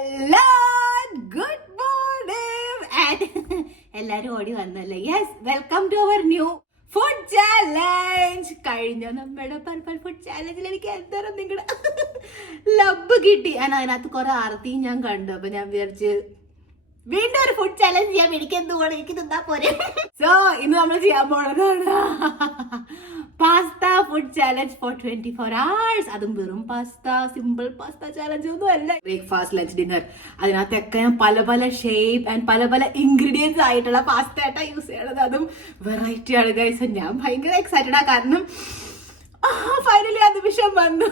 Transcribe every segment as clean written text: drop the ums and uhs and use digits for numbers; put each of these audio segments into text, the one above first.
Hello good morning and എല്ലാരും ഓടി വന്നല്ലേ. Yes, welcome to our new food challenge. കഴിഞ്ഞ നമ്മുടെ പർപ്പിൾ ഫുഡ് ചാലഞ്ചിൽ എനിക്ക് എന്തായാലും നിങ്ങളുടെ ലബ് കിട്ടി. അതിനകത്ത് കുറെ ആർത്തിയും ഞാൻ കണ്ടു. അപ്പൊ ഞാൻ വിചാരിച്ച് വീണ്ടും ഒരു ഫുഡ് ചാലഞ്ച് ചെയ്യാം. എനിക്ക് എന്തുകൊണ്ട് എനിക്ക് തിന്നാ പോരെ. സോ ഇന്ന് നമ്മൾ ചെയ്യാൻ പോണതാണ് pasta food challenge for 24 hours. അതും വെറും പാസ്ത, സിമ്പിൾ പാസ്ത ചാലഞ്ച് ഒന്നും അല്ല. ബ്രേക്ക്ഫാസ്റ്റ്, ലഞ്ച്, ഡിന്നർ, അതിനകത്തൊക്കെ ഞാൻ പല പല ഷേപ്പ് ആൻഡ് പല പല ഇൻഗ്രീഡിയൻസ് ആയിട്ടുള്ള പാസ്ത ആയിട്ടാണ് യൂസ് ചെയ്യണത്. അതും വെറൈറ്റി ആണ് ഗൈസ്. ഞാൻ ഭയങ്കര എക്സൈറ്റഡ് ആ, കാരണം ഫൈനലി ആ നിമിഷം വന്നു.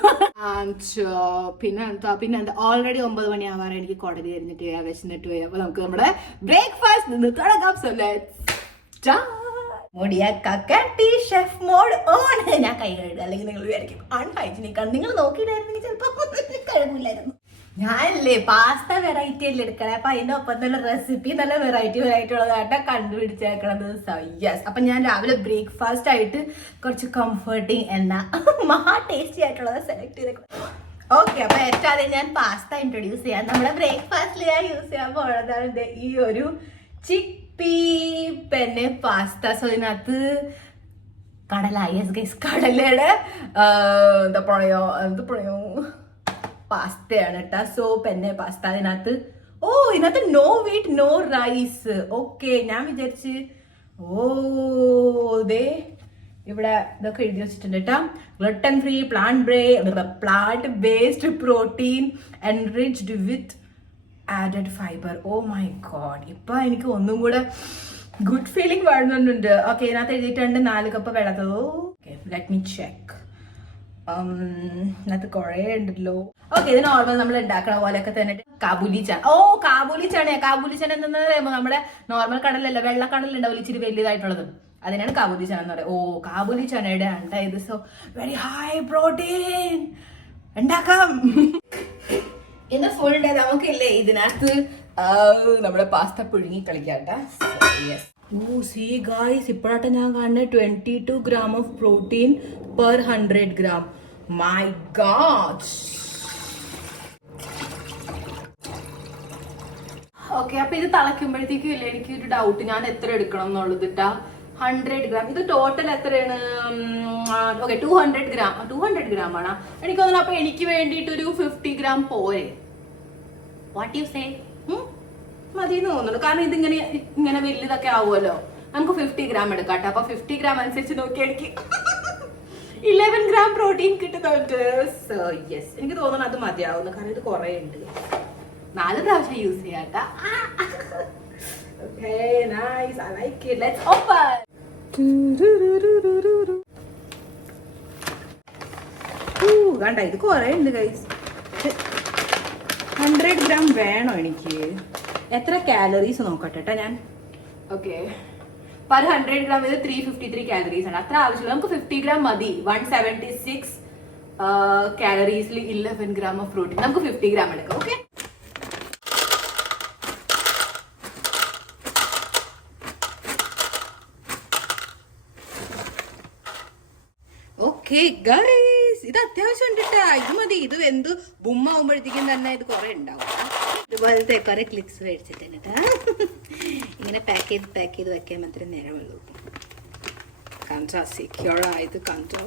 പിന്നെ ഓൾറെഡി 9 മണി ആവാറ്. എനിക്ക് കോടതി കഴിഞ്ഞിട്ട് വിശന്നിട്ട് പോയി. അപ്പൊ നമുക്ക് നമ്മുടെ ബ്രേക്ക്ഫാസ്റ്റ് നിന്ന് തുടങ്ങാം. So let's start. Chef mode on. ഞാൻ കൈ കഴുകുക, അല്ലെങ്കിൽ നിങ്ങൾ വിചാരിക്കും അൺഹൈജീനിക് ആണ്. നിങ്ങൾ നോക്കിയിട്ടായിരുന്നെങ്കിൽ ചിലപ്പോ കഴുകില്ലായിരുന്നു. ഞാനല്ലേ പാസ്ത വെറൈറ്റി അല്ലേ എടുക്കണേ. അപ്പൊ അതിന്റെ ഒപ്പം തന്നെ റെസിപ്പി നല്ല വെറൈറ്റി ഉള്ളതായിട്ട് കണ്ടുപിടിച്ചേക്കണത്. യെസ്. അപ്പൊ ഞാൻ രാവിലെ ബ്രേക്ക്ഫാസ്റ്റ് ആയിട്ട് കുറച്ച് കംഫർട്ടിങ് മഹാ ടേസ്റ്റി ആയിട്ടുള്ളത് സെലക്ട് ചെയ്തേക്കണം. ഓക്കെ, അപ്പൊ ഏറ്റവും ആദ്യം ഞാൻ പാസ്ത ഇൻട്രൊഡ്യൂസ് ചെയ്യാം. നമ്മുടെ ബ്രേക്ക്ഫാസ്റ്റിൽ ഞാൻ യൂസ് ചെയ്യാൻ പോണതാണ് ഈ ഒരു ചിക്പീ പെന്നെ പാസ്ത. സോ ഇതിനകത്ത് കടല, യെസ് ഗൈസ്, കടലയുടെ എന്താ പറയോ പാസ്തയാണ് കേട്ടാ. So penne pasta. അതിനകത്ത് ഇതിനകത്ത് no wheat no rice. Okay, ഞാൻ വിചാരിച്ച് ഇവിടെ ഇതൊക്കെ എഴുതി വെച്ചിട്ടുണ്ട് കേട്ടാ. Gluten free, plant based protein, enriched with added fibre. Oh my God, ഇപ്പൊ എനിക്ക് ഒന്നും കൂടെ ഗുഡ് ഫീലിംഗ് വരുന്നുണ്ട്. ഓക്കെ, ഇതിനകത്ത് എഴുതിയിട്ടുണ്ട് 4 കപ്പ് വെള്ളം. Okay, let me check. ഇതിനകത്ത് കുറേ ഉണ്ടല്ലോ. ഓക്കെ, ഇത് നോർമൽ നമ്മൾ ഉണ്ടാക്കണ പോലെയൊക്കെ തന്നെ. കാബൂലി ചന. കാബൂലി ചന എന്താ പറയുമ്പോ നമ്മുടെ നോർമൽ കടലല്ല, വെള്ളക്കടല ഉണ്ടാവില്ല, ഇച്ചിരി വലിയതായിട്ടുള്ളത്. അതിനാണ് കാബൂലി ചന എന്ന് പറയുക. കാബൂലി ചനയുടെ ആണ് ഇത്. So very high protein. ഉണ്ടാക്കാം. ഇന്ന് ഫുൾ ഡേ നമുക്കില്ലേ ഇതിനകത്ത് നമ്മുടെ പാസ്ത പുഴുങ്ങി കളിക്കാട്ടാ. സീ ഗായ്സ്, ഇപ്പോഴാട്ടെ ഞാൻ കാണുന്നത് 22 gram of protein per 100 gram. My god. Okay, അപ്പൊ ഇത് തിളയ്ക്കുമ്പോഴത്തേക്കും ഇല്ല എനിക്കൊരു ഡൗട്ട്, ഞാൻ എത്ര എടുക്കണം എന്നുള്ളത് ഇട്ടാ. 100 gram. ഇത് ടോട്ടൽ എത്രയാണ്? ഓക്കെ, 200 gram ആണ് എനിക്ക് തോന്നുന്നു. അപ്പൊ എനിക്ക് വേണ്ടിയിട്ട് ഒരു 50 gram പോരെ? What you say? മതിയെന്ന് തോന്നുന്നു. കാരണം ഇങ്ങനെ വലുതൊക്കെ ആവുമല്ലോ. നമുക്ക് 50 gram എടുക്കാം. അപ്പൊ 50 gram അനുസരിച്ച് നോക്കി എനിക്ക് 11 gram പ്രോട്ടീൻ കിട്ടുന്നുണ്ട്. സോ യെസ്, എനിക്ക് തോന്നുന്നു അത് മതിയാവുന്നു. കാരണം ഇത് കുറെ ഉണ്ട്. 4 പ്രാവശ്യം use ചെയ്യാട്ടാ. Okay, nice. I like it. Let's open. കണ്ട, ഇത് കുറെ ഉണ്ട് ഗൈസ്. 100 gram വേണോ എനിക്ക്? എത്ര കാലറീസ് നോക്കട്ടെ ഞാൻ. ഓക്കെ, per 100 gram ഇത് 353 കാലറീസ് ആണ്. അത്ര ആവശ്യമില്ല, നമുക്ക് 50 gram മതി. 176 കാലറീസിൽ 11 gram ഓഫ് പ്രോട്ടീൻ. നമുക്ക് 50 gram എടുക്കാം. ഓക്കെ, ഓക്കെ ഗൈസ്, ഇത് അത്യാവശ്യം ഉണ്ട് കേട്ടാ. ഇത് മതി. ഇത് എന്ത് ബുമ്മാവുമ്പോഴത്തേക്കും തന്നെ ഇത് കുറെ ഉണ്ടാവും. ഇതുപോലത്തെ കുറെ ക്ലിക്സ് മേടിച്ചിട്ടുണ്ട് കേട്ടാ. ഇങ്ങനെ പാക്ക് ചെയ്ത് വെക്കാൻ മാത്രമേ നേരമുള്ളൂ. കണ്ടോ, സെക്യൂർ ആയത് കണ്ടോ.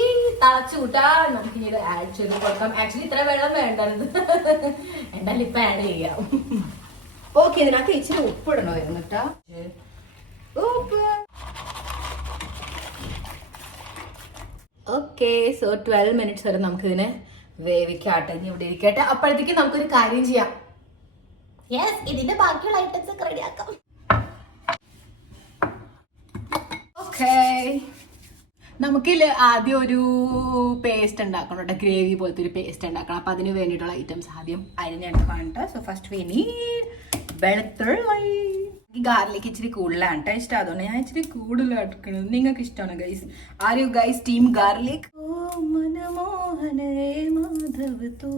ഈ തിളച്ചു കൂട്ടാ നമുക്ക് ഇത് ആഡ് ചെയ്ത് കൊടുക്കാം. ആക്ച്വലി ഇത്ര വെള്ളം വേണ്ടത്, എന്തായാലും ഇപ്പൊ ആഡ് ചെയ്യാം. ഓക്കെ, ഇതിനകത്ത് ഇച്ചിരി ഉപ്പിടണമായിരുന്നു കേട്ടാ. ഉപ്പ്. ഓക്കെ, സോ 12 minutes വരെ നമുക്ക് ഇതിനെ വേവിക്കാട്ടെ. ഇനി ഇവിടെ ഇരിക്കട്ടെ. അപ്പോഴത്തേക്ക് നമുക്കൊരു കാര്യം ചെയ്യാം. യെസ്, ഇതിന്റെ ബാക്കിയുള്ള ഐറ്റംസ് ഒക്കെ റെഡിയാക്കാം. ഓക്കെ, നമുക്കില്ല ആദ്യം ഒരു പേസ്റ്റ് ഉണ്ടാക്കണം കേട്ടോ. ഗ്രേവി പോലത്തെ ഒരു പേസ്റ്റ് ഉണ്ടാക്കണം. അപ്പൊ അതിന് വേണ്ടിയിട്ടുള്ള ഐറ്റംസ് ആദ്യം ഞാൻ കാണട്ടെ. സോ ഫസ്റ്റ് വി നീഡ് വെളുത്തുള്ളി. ഗാർലിക് ഇച്ചിരി കൂടുതലാണ് കേട്ടോ. ഇഷ്ടം, അതുകൊണ്ട് ഞാൻ ഇച്ചിരി കൂടുതലാണ് എടുക്കുന്നത്. നിങ്ങൾക്ക് ഇഷ്ടമാണ് guys? Are you guys team garlic? Oh മനമോഹനേ മാധവ് തോ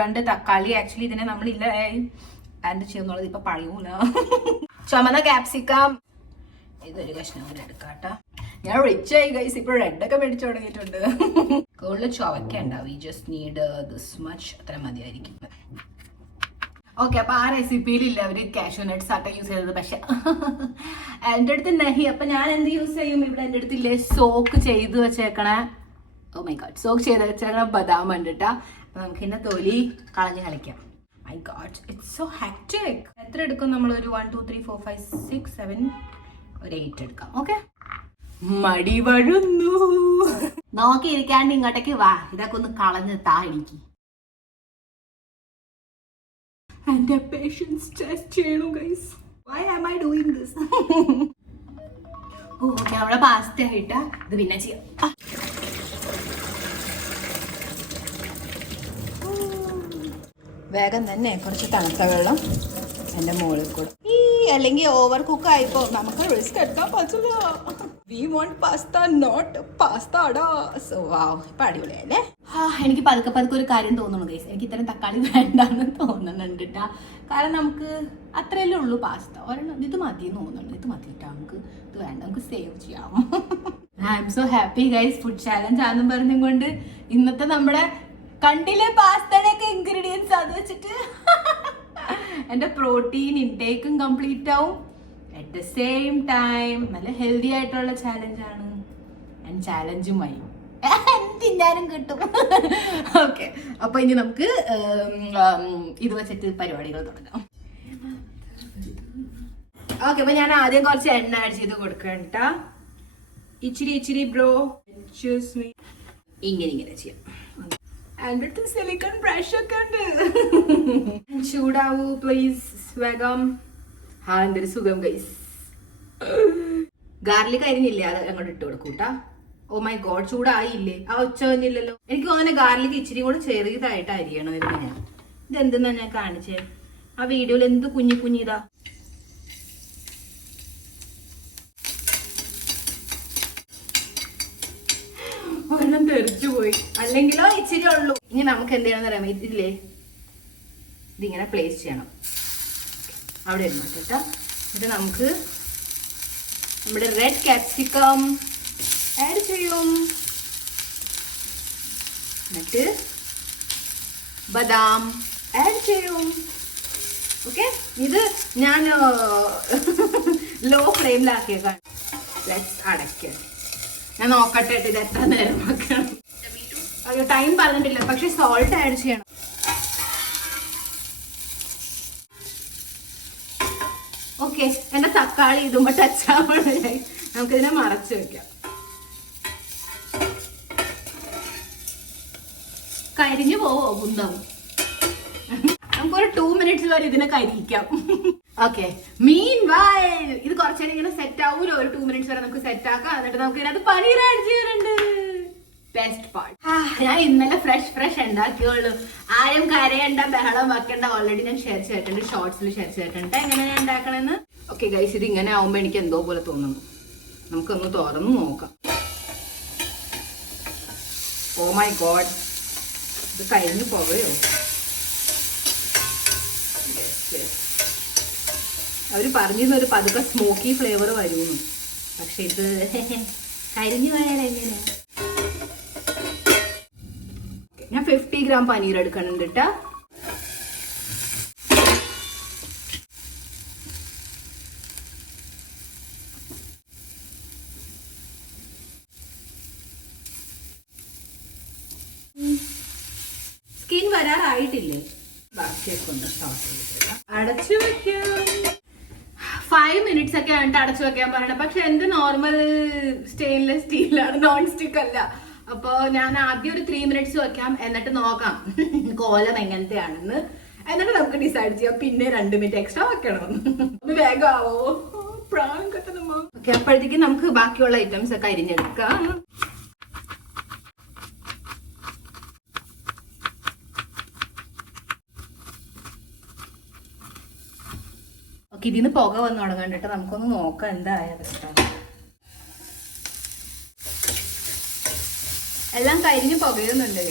രണ്ട് തക്കാളി. ആക്ച്വലി ഇതിനെ നമ്മളില്ല എന്ത് ചെയ്യുന്നുള്ളത് ഇപ്പൊ പറയൂല. ചുമന്ന ക്യാപ്സിക്കം, ഇതൊരു കഷ്ണം കൂടെ എടുക്കാട്ടോ. ഞാൻ റിച്ച് ആയി ഗൈസ്, ഇപ്പോൾ റെഡൊക്കെ മേടിച്ചു തുടങ്ങിയിട്ടുണ്ട്. കൂടുതൽ ചുവക്കണ്ട, we just need this much, അത്ര മതിയായിരിക്കും. ഓക്കെ, അപ്പൊ ആ റെസിപ്പിയിലില്ല അവര് കാഷ്യൂ നട്ട്സ് ആട്ട യൂസ് ചെയ്തത്. പക്ഷെ എൻ്റെ അടുത്ത് നഹി, അപ്പൊ ഞാൻ എന്ത് യൂസ് ചെയ്യും? ഇവിടെ എൻ്റെ അടുത്തില്ലേ സോക്ക് ചെയ്ത് വെച്ചേക്കണ, ഓ മൈ ഗോഡ്, സോക്ക് ചെയ്ത് വെച്ചേക്കണ ബദാം ഉണ്ട് കേട്ടാ. അപ്പൊ നമുക്ക് ഇതിന്റെ തൊലി കളഞ്ഞ് കളിക്കാം. My God, it's so hectic. എത്ര എടുക്കും നമ്മൾ? ഒരു 1 2 3 4 5 6 7 ഒരു 8 എടുക്കാം. ഓക്കെ, മടി വഴുന്നു. നോക്കിയിരിക്കാണ്ട് ഇങ്ങോട്ടേക്ക് വാ, ഇതൊക്കെ ഒന്ന് കളഞ്ഞ് താ എനിക്ക്. എന്റെ പേഷ്യൻസ് ടെസ്റ്റ് ചെയ്യണം guys. Why am I doing this? Okay, നമ്മുടെ പാസ്ത ആയിട്ടാ ഇത് പിന്നെ ചെയ്യാം. വേഗം തന്നെ കുറച്ച് തണുത്ത വെള്ളം എൻ്റെ മുകളിൽ കൂടെ. അല്ലെങ്കിൽ ഓവർ കുക്ക് ആയിപ്പോ നമുക്ക് റിസ്ക് എടുക്കാൻ പറ്റില്ല. വി വോണ്ട് പാസ്ത, നോട്ട് പാസ്താടാ. സോ വാവ്, ഇപ്പൊ അടിപൊളിയല്ലേ? എനിക്ക് പതുക്കെ പതുക്കെ ഒരു കാര്യം തോന്നുന്നു ഗൈസ്, എനിക്ക് ഇത്തരം തക്കാളി വേണ്ടെന്ന് തോന്നുന്നുണ്ട് കേട്ടാ. കാരണം നമുക്ക് അത്രയല്ലേ ഉള്ളൂ പാസ്ത, ഒരെണ്ണം ഇത് മതി തോന്നുന്നുണ്ട്. ഇത് മതിട്ടാ, നമുക്ക് ഇത് വേണ്ട, നമുക്ക് സേവ് ചെയ്യാം. I M so happy guys. Food challenge ആണെന്നും പറഞ്ഞും കൊണ്ട് ഇന്നത്തെ നമ്മുടെ കണ്ടിലെ പാസ്തയുടെ ഒക്കെ ഇൻഗ്രീഡിയൻസ് അത് വെച്ചിട്ട് എൻ്റെ പ്രോട്ടീൻ ഇൻടേക്കും കംപ്ലീറ്റ് ആവും. അറ്റ് ദ സെയിം ടൈം നല്ല ഹെൽത്തി ആയിട്ടുള്ള ചാലഞ്ചാണ്. ആൻഡ് ചാലഞ്ചുമായി തിന്നാനും കിട്ടും. ഓക്കെ, അപ്പൊ ഇനി നമുക്ക് ഇത് വെച്ചിട്ട് പരിപാടികൾ തുടങ്ങാം. ഓക്കെ, അപ്പൊ ഞാൻ ആദ്യം കുറച്ച് എണ്ണ ആഡ് ചെയ്ത് കൊടുക്കണ്ട. ഇച്ചിരി ബ്രോ, ഇങ്ങനെ ചെയ്യാം. എൻ്റെ അടുത്ത് സിലിക്കൺ ബ്രഷ് ഒക്കെ ഉണ്ട്. ചൂടാവൂ പ്ലീസ്, വേഗം. എന്തൊരു സുഖം ഗൈസ്. ഗാർലിക് അരിഞ്ഞില്ലേ, അത് അങ്ങോട്ട് ഇട്ട് കൊടുക്കൂട്ടാ. ഓ മൈ ഗോഡ്, ചൂടായില്ലേ? ആ ഒച്ച വന്നില്ലല്ലോ. എനിക്ക് അങ്ങനെ ഗാർലിക് ഇച്ചിരി കൂടെ ചെറിയതായിട്ട് അരിയണമായിരുന്നു. ഞാൻ ഇതെന്തെന്നാ ഞാൻ കാണിച്ചേ ആ വീഡിയോയിൽ, എന്ത് കുഞ്ഞിതാ. ഒരെണ്ണം തെറിച്ചു പോയി, അല്ലെങ്കിലോ ഇച്ചിരി ഉള്ളൂ. ഇനി നമുക്ക് എന്ത് ചെയ്യണമെന്ന് അറിയാമോ? ഇതില്ലേ, ഇതിങ്ങനെ പ്ലേസ് ചെയ്യണം. അവിടെ ഇരുന്നു കേട്ടോ. ഇത് നമുക്ക് നമ്മുടെ റെഡ് ക്യാപ്സിക്കം ആഡ് ചെയ്യും. എന്നിട്ട് ബദാം ആഡ് ചെയ്യും. ഓക്കെ, ഇത് ഞാൻ ലോ ഫ്ലെയിമിലാക്കിയേക്കാണ്. അടയ്ക്കാം. ഞാൻ നോക്കട്ടെ ഇത് എത്ര നേരം വെക്കണം. ടൈം പറഞ്ഞിട്ടില്ല, പക്ഷെ സോൾട്ട് ആഡ് ചെയ്യണം. ഓക്കെ, എന്റെ തക്കാളി ഇതുമ്പോ ടച്ചാവണേ. നമുക്കിതിനെ മറച്ചു വെക്കാം. കരിഞ്ഞു പോവോ കുന്തം? നമുക്കൊരു 2 minutes വരെ ഇതിനെ കരിയിക്കാം. ഓക്കെ, മീൻ വൈൽ ഇത് കുറച്ചേരം ഇങ്ങനെ സെറ്റ് ആവൂലോ. ഒരു 2 minutes വരെ നമുക്ക് സെറ്റ് ആക്കാം. എന്നിട്ട് നമുക്ക് ഇതിനകത്ത് പനീർ ആഡ് ചെയ്യാറുണ്ട്. Best part. ഞാൻ ഇന്നലെ ഫ്രഷ് ഉണ്ടാക്കിയോളൂ. ആരും കരയണ്ട, ബഹളം വെക്കണ്ട. ഓൾറെഡി ഞാൻ ഷെയർ ചെയ്തിട്ടുണ്ട്, ഷോർട്സിൽ ഷെയർ ചെയ്തിട്ടുണ്ട് എങ്ങനെ ഞാൻ ഉണ്ടാക്കണമെന്ന്. ഓക്കെ ഗൈസ്, ഇത് ഇങ്ങനെ ആവുമ്പോ എനിക്ക് എന്തോ പോലെ തോന്നുന്നു. നമുക്കൊന്ന് തുറന്ന് നോക്കാം. ഓ മൈ ഗോഡ്, ഇത് കഴിഞ്ഞു പോകയോ? അവര് പറഞ്ഞിരുന്നൊരു പതുക്കെ സ്മോക്കി ഫ്ലേവർ വരുന്നു. പക്ഷെ ഇത് കരിഞ്ഞു പോയാൽ എങ്ങനെയാ? ഞാൻ 50 gram പനീർ എടുക്കണുണ്ട് കേട്ടാ. സ്കിൻ വരാറായിട്ടില്ലേ? ബാക്കിയൊക്കെ ഒന്ന് സ്റ്റാർട്ട് ചെയ്തിട്ട് അടച്ചു വെക്കാം. 5 minutes ഒക്കെ ആയിട്ട് അടച്ചു വെക്കാൻ പറയണം. പക്ഷെ എന്റെ നോർമൽ സ്റ്റെയിൻലെസ് സ്റ്റീലാണ്, നോൺ സ്റ്റിക്ക് അല്ല. അപ്പൊ ഞാൻ ആദ്യം ഒരു 3 minutes വെക്കാം, എന്നിട്ട് നോക്കാം കോലം എങ്ങനത്തെയാണെന്ന്. എന്നിട്ട് നമുക്ക് ഡിസൈഡ് ചെയ്യാം പിന്നെ 2 minute എക്സ്ട്രാ വെക്കണം. ഒന്ന് വേഗം ആവോ, പ്രാണം കിട്ടണമോ? ഓക്കെ, അപ്പോഴത്തേക്കും നമുക്ക് ബാക്കിയുള്ള ഐറ്റംസ് ഒക്കെ അരിഞ്ഞെടുക്കാം. ഓക്കെ, ഇതിന്ന് പുക വന്ന് തുടങ്ങാണ്ടിട്ട് നമുക്കൊന്ന് നോക്കാം എന്തായത്. എല്ലാം കരിഞ്ഞ് പുകയുന്നുണ്ട്.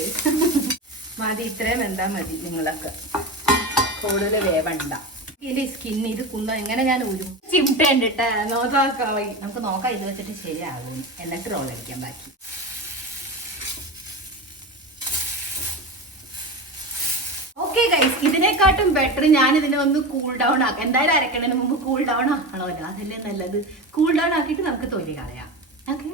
മതി, ഇത്രയും എന്താ മതി. നിങ്ങളൊക്കെ കൂടുതൽ വേവണ്ട. ഇതിന്റെ സ്കിൻ ഇത് കുന്ന എങ്ങനെ ഞാൻ ഊരും ചിമിട്ടേണ്ടിട്ട് നോക്കായി നമുക്ക് നോക്കാം ഇത് വെച്ചിട്ട് ശരിയാകും എന്നിട്ട് റോൾ അടിക്കാൻ ബാക്കി. ഓക്കെ ഗൈസ്, ഇതിനെക്കാട്ടും ബെറ്റർ ഞാൻ ഇതിനെ ഒന്ന് കൂൾ ഡൗൺ ആക്കാം. എന്തായാലും അരക്കണതിന് മുമ്പ് കൂൾ ഡൗൺ ആക്കണമല്ലോ, അതല്ലേ നല്ലത്. കൂൾ ഡൗൺ ആക്കിയിട്ട് നമുക്ക് തൊലി കളയാം. ഓക്കെ,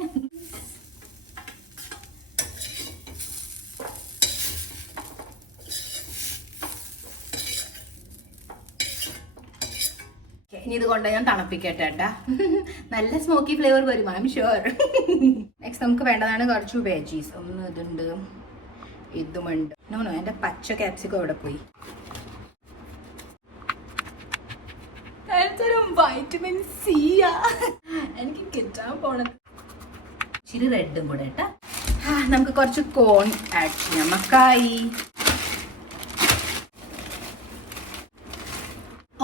ഇനി ഇത് കൊണ്ട് ഞാൻ തണുപ്പിക്കട്ടെ ഏട്ടാ. നല്ല സ്മോക്കി ഫ്ലേവർ വരും, ഐ എം ഷുവർ. നെക്സ്റ്റ് നമുക്ക് വേണ്ടതാണ് കുറച്ച് വെജീസ്. ഒന്ന് ഇതുണ്ട്, ഇതുമുണ്ട്. നോ എന്റെ പച്ച ക്യാപ്സിക്കം എവിടെ പോയി? വൈറ്റമിൻ സി എനിക്ക് കിട്ടാൻ പോണത്. ഇച്ചിരി റെഡും കൂടെ ഏട്ടാ. നമുക്ക് കുറച്ച് കോൺ ആഡ് ചെയ്യാം. മക്കായി.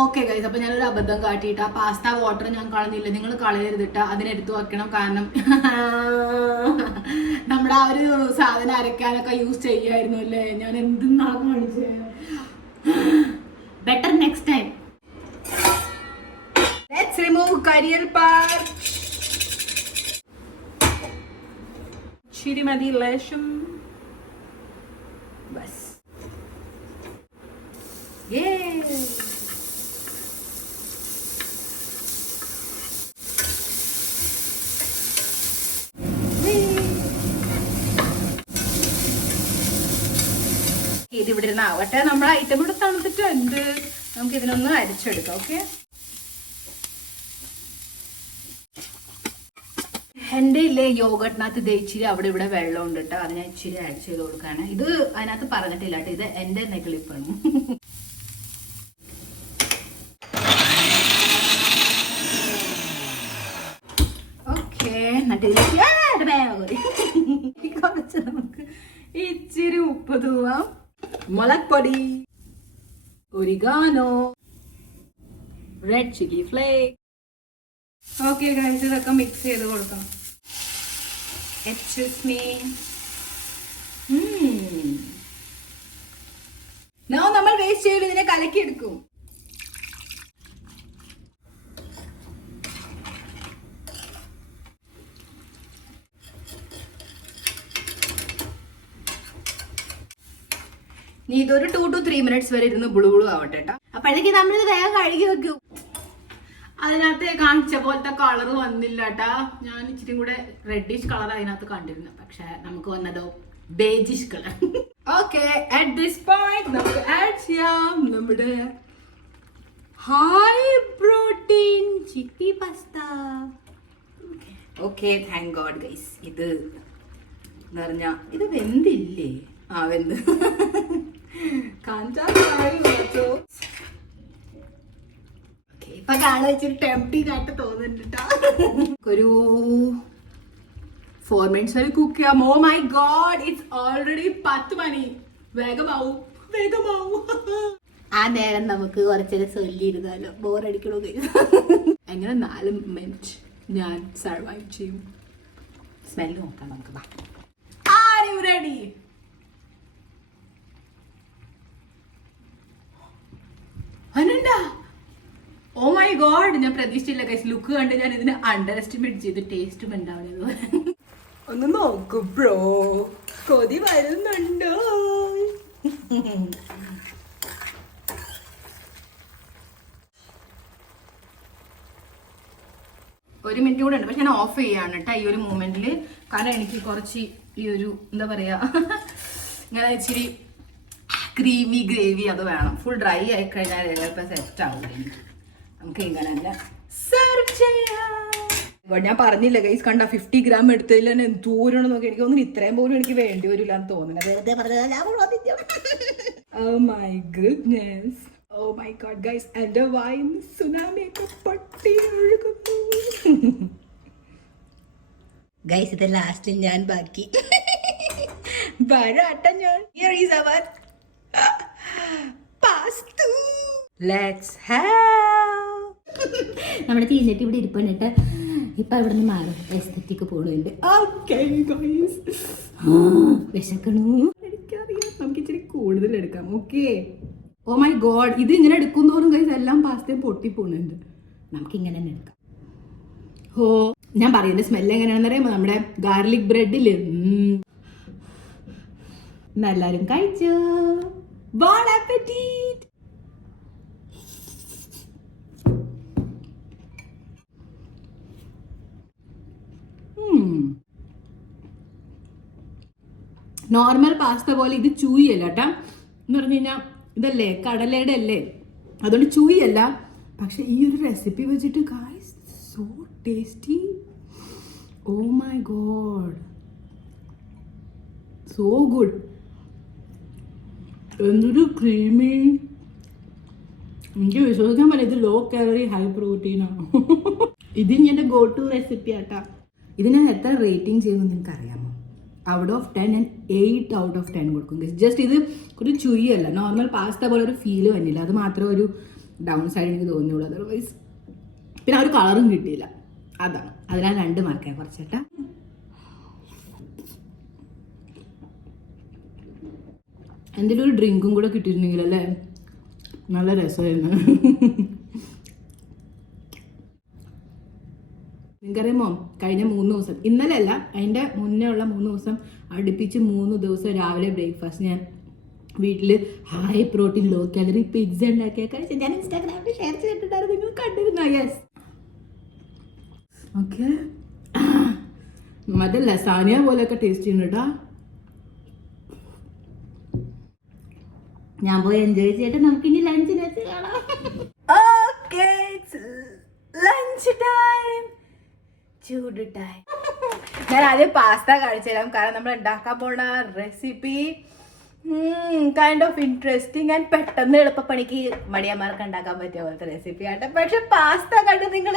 ഓക്കെ ഗൈസ്, അപ്പൊ ഞാനൊരു അബദ്ധം കാട്ടിയിട്ട് ആ പാസ്ത വാട്ടർ ഞാൻ കളഞ്ഞില്ല. നിങ്ങൾ കളയരുതിട്ട, അതിനെടുത്ത് വെക്കണം. കാരണം നമ്മുടെ ആ ഒരു സാധനം അരക്കാനൊക്കെ യൂസ് ചെയ്യായിരുന്നു അല്ലേ. ഞാൻ എന്തെന്നാകും കാണിച്ചേ. Better next time. Let's remove കരിയൽപ്പാർ. ശരി മതി, ലേശം ബസ്. ഇതിവിടെ ഇരുന്ന് ആവട്ടെ. നമ്മുടെ ഐറ്റം ഇവിടെ തണുത്തിട്ടുണ്ട്. നമുക്ക് ഇതിനൊന്ന് അരിച്ചെടുക്കാം. ഓക്കെ, എൻ്റെ ഇല്ലേ യോഗട്ടിനകത്ത് ഇത് ഇച്ചിരി അവിടെ ഇവിടെ വെള്ളം ഉണ്ട് കേട്ടോ. അത് ഞാൻ ഇച്ചിരി ആഡ് ചെയ്ത് കൊടുക്കാണ്. ഇത് അതിനകത്ത് പറഞ്ഞിട്ടില്ല കേട്ടോ, ഇത് എൻ്റെ നെക്കിളിപ്പാണ്. ഓക്കെ, എന്നിട്ട് കുറച്ച് നമുക്ക് ഇച്ചിരി ഉപ്പ് തൂവാം. മുളക് oregano, red chilli flakes. Okay guys, ഇതൊക്കെ മിക്സ് ചെയ്ത് കൊടുക്കാം. Excuse me. നമ്മൾ വേസ്റ്റ് ചെയ്യലും ഇതിനെ കലക്കി എടുക്കും. നീ ഇതൊരു 2 to 3 minutes വരെ ഇരുന്ന് ബുളു ആവട്ടെ കേട്ടോ. അപ്പോഴേക്ക് നമ്മളിത് വേഗം കഴുകി വെക്കും. അതിനകത്ത് കാണിച്ച പോലത്തെ കളർ വന്നില്ല കേട്ടാ. ഞാൻ ഇച്ചിരി കൂടെ റെഡിഷ് കളർ അതിനകത്ത് കണ്ടിരുന്നു, പക്ഷെ നമുക്ക് വന്നതോ beigish colour. Okay, at this point നമുക്ക് ആഡ് ചെയ്യാം നമ്മുടെ high protein chickpea pasta. Okay, thank God guys. ഇത് എന്ന് പറഞ്ഞാ ഇത് വെന്തില്ലേ? ആ, വെന്ത്. ഇപ്പൊ കാണാൻ വെച്ചൊരു ടെംപ്റ്റിംഗ് ആയിട്ട് തോന്നുന്നുണ്ട്. ഒരു 4 minutes വരെ കുക്ക് ചെയ്യാം. Oh my God, it's already 10 മണി. വേഗമാവും. ആ നേരം നമുക്ക് കുറച്ചേരം ചൊല്ലിയിരുന്നാലോ, ബോറടിക്കണോ? എങ്ങനെ 4 minutes ഞാൻ സർവൈവ് ചെയ്യും? സ്മെല്ല് നോക്കാം നമുക്ക്. Are you ready? അനണ്ടാ, ഓ മൈ ഗോഡ്, ഞാൻ പ്രതീക്ഷിച്ചില്ല ഗൈസ്. ലുക്ക് കണ്ട് ഞാൻ ഇതിനെ അണ്ടർ എസ്റ്റിമേറ്റ് ചെയ്തു. ടേസ്റ്റും ഉണ്ടാവുന്നത് ഒന്ന് നോക്കൂ ബ്രോ. കൊതി വരുന്നുണ്ടോ? ഒരു മിനിറ്റ് കൂടെ ഉണ്ട്, പക്ഷെ ഞാൻ ഓഫ് ചെയ്യാണ് കേട്ടോ ഈ ഒരു മൂമെന്റിൽ. കാരണം എനിക്ക് കുറച്ച് ഈ ഒരു എന്താ പറയാ, ഇങ്ങനെ ഇച്ചിരി ക്രീമി ഗ്രേവി അത് വേണം. ഫുൾ ഡ്രൈ ആയി കഴിഞ്ഞാൽ ചിലപ്പോൾ സെറ്റ് ആവില്ല എനിക്ക്. നമുക്ക് ഇങ്ങനെ തന്നെ സെർവ് ചെയ്യാം. ഞാൻ പറഞ്ഞില്ല ഗൈസ്, കണ്ട 50 gram എടുത്തതിൽ തന്നെ എന്തോരണം നോക്കി. എനിക്ക് തോന്നുന്നു ഇത്രയും പോലും എനിക്ക് വേണ്ടി വരില്ല എന്ന് തോന്നുന്നത്. വെറുതെ പറഞ്ഞാൽ oh my goodness, oh my god guys, എന്റെ വായിൻ സുനാമിയൊക്കെ പൊട്ടി ഒഴുകുന്നു. ഗൈസ്, ഇത് ലാസ്റ്റിൽ ഞാൻ ബാക്കി വരാട്ട ഞാൻ. Here is our pasta. Let's have. നമ്മുടെ തീഞ്ഞിട്ട് ഇവിടെ ഇരിപ്പണിട്ട് ഇപ്പൊ അവിടെ നിന്ന് മാറും. എസ്തറ്റിക് പോണുണ്ട്. ഓക്കെ ഗൈസ്, വിശക്കണു. എനിക്കറിയാം, നമുക്ക് ഇച്ചിരി കൂടുതൽ എടുക്കാം. ഓക്കെ, ഓ മൈ ഗോഡ്, ഇത് ഇങ്ങനെ എടുക്കും തോറും ഗൈസ് എല്ലാം പാസ്തയും പൊട്ടിപ്പോണുണ്ട്. നമുക്ക് ഇങ്ങനെ തന്നെ എടുക്കാം. ഓ ഞാൻ പറയുന്നത് സ്മെല്ല് എങ്ങനെയാണെന്ന് അറിയാമോ? നമ്മുടെ ഗാർലിക് ബ്രെഡില് എല്ലാരും കഴിച്ചു. ബോൺ അപ്പറ്റീറ്റ്. നോർമൽ പാസ്ത പോലെ ഇത് ചൂയല്ല കേട്ടാ. എന്ന് പറഞ്ഞു കഴിഞ്ഞാൽ ഇതല്ലേ കടലയുടെ അല്ലേ, അതുകൊണ്ട് ചൂയല്ല. പക്ഷെ ഈ ഒരു റെസിപ്പി വെച്ചിട്ട് guys so tasty. Oh my god, so good. എന്തൊരു ക്രീമി. എനിക്ക് വിശ്വസിക്കാൻ പറ്റില്ല, ഇത് ലോ കാലറി ഹൈ പ്രോട്ടീനാണ്. ഇത് എൻ്റെ ഗോ ടു റെസിപ്പി ആട്ടാ. ഇത് ഞാൻ എത്ര റേറ്റിംഗ് ചെയ്യുമെന്ന് നിങ്ങൾക്ക് അറിയാമോ? ഔട്ട് ഓഫ് 10 ഞാൻ 8 ഔട്ട് ഓഫ് 10 കൊടുക്കും. ജസ്റ്റ് ഇത് ഒരു ചുയ്യല്ല, നോർമൽ പാസ്ത പോലെ ഒരു ഫീല് വന്നില്ല. അത് മാത്രമേ ഒരു ഡൗൺ സൈഡ് എനിക്ക് തോന്നിയുള്ളൂ. അതർവൈസ് പിന്നെ ആ ഒരു കളറും കിട്ടിയില്ല. അതാണ്, അതിനാൽ 2 മാർക്കാണ് കുറച്ചേട്ടാ. എന്തെങ്കിലും ഒരു ഡ്രിങ്കും കൂടെ കിട്ടിയിരുന്നെങ്കിൽ അല്ലേ നല്ല രസമായിരുന്നു. നിങ്ങൾക്കറിയാമോ, കഴിഞ്ഞ 3 ദിവസം, ഇന്നലെ അല്ല അതിൻ്റെ മുന്നേ ഉള്ള 3 ദിവസം അടുപ്പിച്ച് 3 ദിവസം രാവിലെ ബ്രേക്ക്ഫാസ്റ്റ് ഞാൻ വീട്ടിൽ high protein low calorie pizza ഉണ്ടാക്കിയ കഴിച്ച ഞാൻ ഇൻസ്റ്റാഗ്രാമിൽ ഷെയർ ചെയ്തിട്ടുണ്ടായിരുന്നു. നിങ്ങൾ കണ്ടിരുന്നോ? യെസ്. ഓക്കെ, മറ്റേ ലസാനിയ പോലെയൊക്കെ ടേസ്റ്റ് ചെയ്യുന്നുണ്ടാ. ഞാൻ പോയി എൻജോയ് ചെയ്തിട്ട് നമുക്ക് ഇനി ലഞ്ചിന് വെച്ച് കാണാം. ഓക്കേ, ലഞ്ച് ടൈം, ചൂട് ടൈം. ഞാൻ ആദ്യം പാസ്ത കാണിച്ചു തരാം, കാരണം നമ്മൾ ഉണ്ടാക്കാൻ പോണ recipe kind of interesting and പെട്ടെന്ന് എളുപ്പപ്പണിക്ക് മടിയന്മാർക്ക് ഉണ്ടാക്കാൻ പറ്റിയ പോലത്തെ റെസിപ്പി ആട്ടെ. പക്ഷെ പാസ്ത കണ്ട് നിങ്ങൾ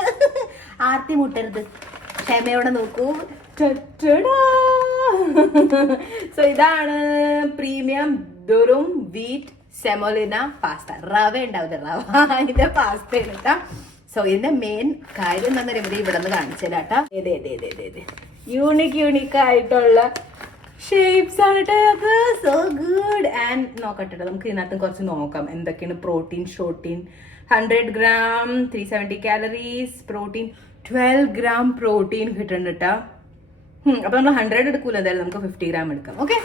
ആർത്തി മുട്ടരുത്, ക്ഷമയോടെ നോക്കൂ. സോ ഇതാണ് പ്രീമിയം ദുറും വീറ്റ് സെമോലിന പാസ്ത. റവ ഉണ്ടാവില്ല, റവ ഇതിന്റെ പാസ്ത എടുത്താ. സോ ഇതിന്റെ മെയിൻ കാര്യം എന്താ പറയുമ്പോൾ ഇവിടെ നിന്ന് കാണിച്ചാട്ടാ. യൂണിക് ആയിട്ടുള്ള ഷേപ്സ് ആണ് കേട്ടോ. So good. ആൻഡ് നോക്കട്ടെ, നമുക്ക് ഇതിനകത്ത് കുറച്ച് നോക്കാം എന്തൊക്കെയാണ് protein. 100 gram 370 calories, protein 12 gram protein കിട്ടുന്നുണ്ട് കേട്ടോ. അപ്പൊ നമ്മൾ 100 എടുക്കൂല, എന്തായാലും നമുക്ക് 50 gram എടുക്കാം. Okay,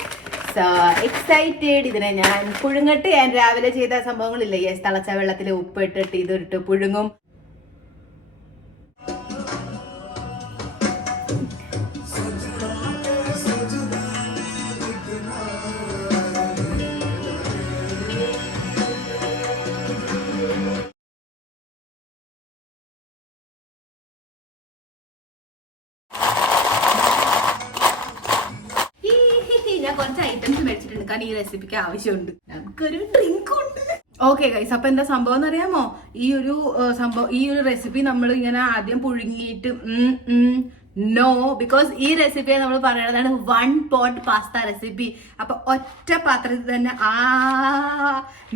so excited. ഇതിനെ ഞാൻ പുഴുങ്ങട്ട്. ഞാൻ രാവിലെ ചെയ്ത സംഭവങ്ങളില്ലേ, യെസ്, തിളച്ച വെള്ളത്തിൽ ഉപ്പ് ഇട്ടിട്ട് ഇതിട്ട് പുഴുങ്ങും. ഞാൻ കുറച്ച് ഐറ്റംസ് മേടിച്ചിട്ടുണ്ട്, കാരണം ഈ റെസിപ്പിക്ക് ആവശ്യമുണ്ട്. നമുക്കൊരു ഡ്രിങ്ക് ഉണ്ട്. ഓക്കെ ഗൈസ്, അപ്പൊ എന്താ സംഭവം എന്ന് അറിയാമോ? ഈ ഒരു റെസിപ്പി നമ്മൾ ഇങ്ങനെ ആദ്യം പുഴുങ്ങിയിട്ട് നോ, ബിക്കോസ് ഈ റെസിപ്പി നമ്മൾ പറയുന്നതാണ് 1 pot പാസ്ത റെസിപ്പി. അപ്പൊ ഒറ്റ പാത്രത്തിൽ തന്നെ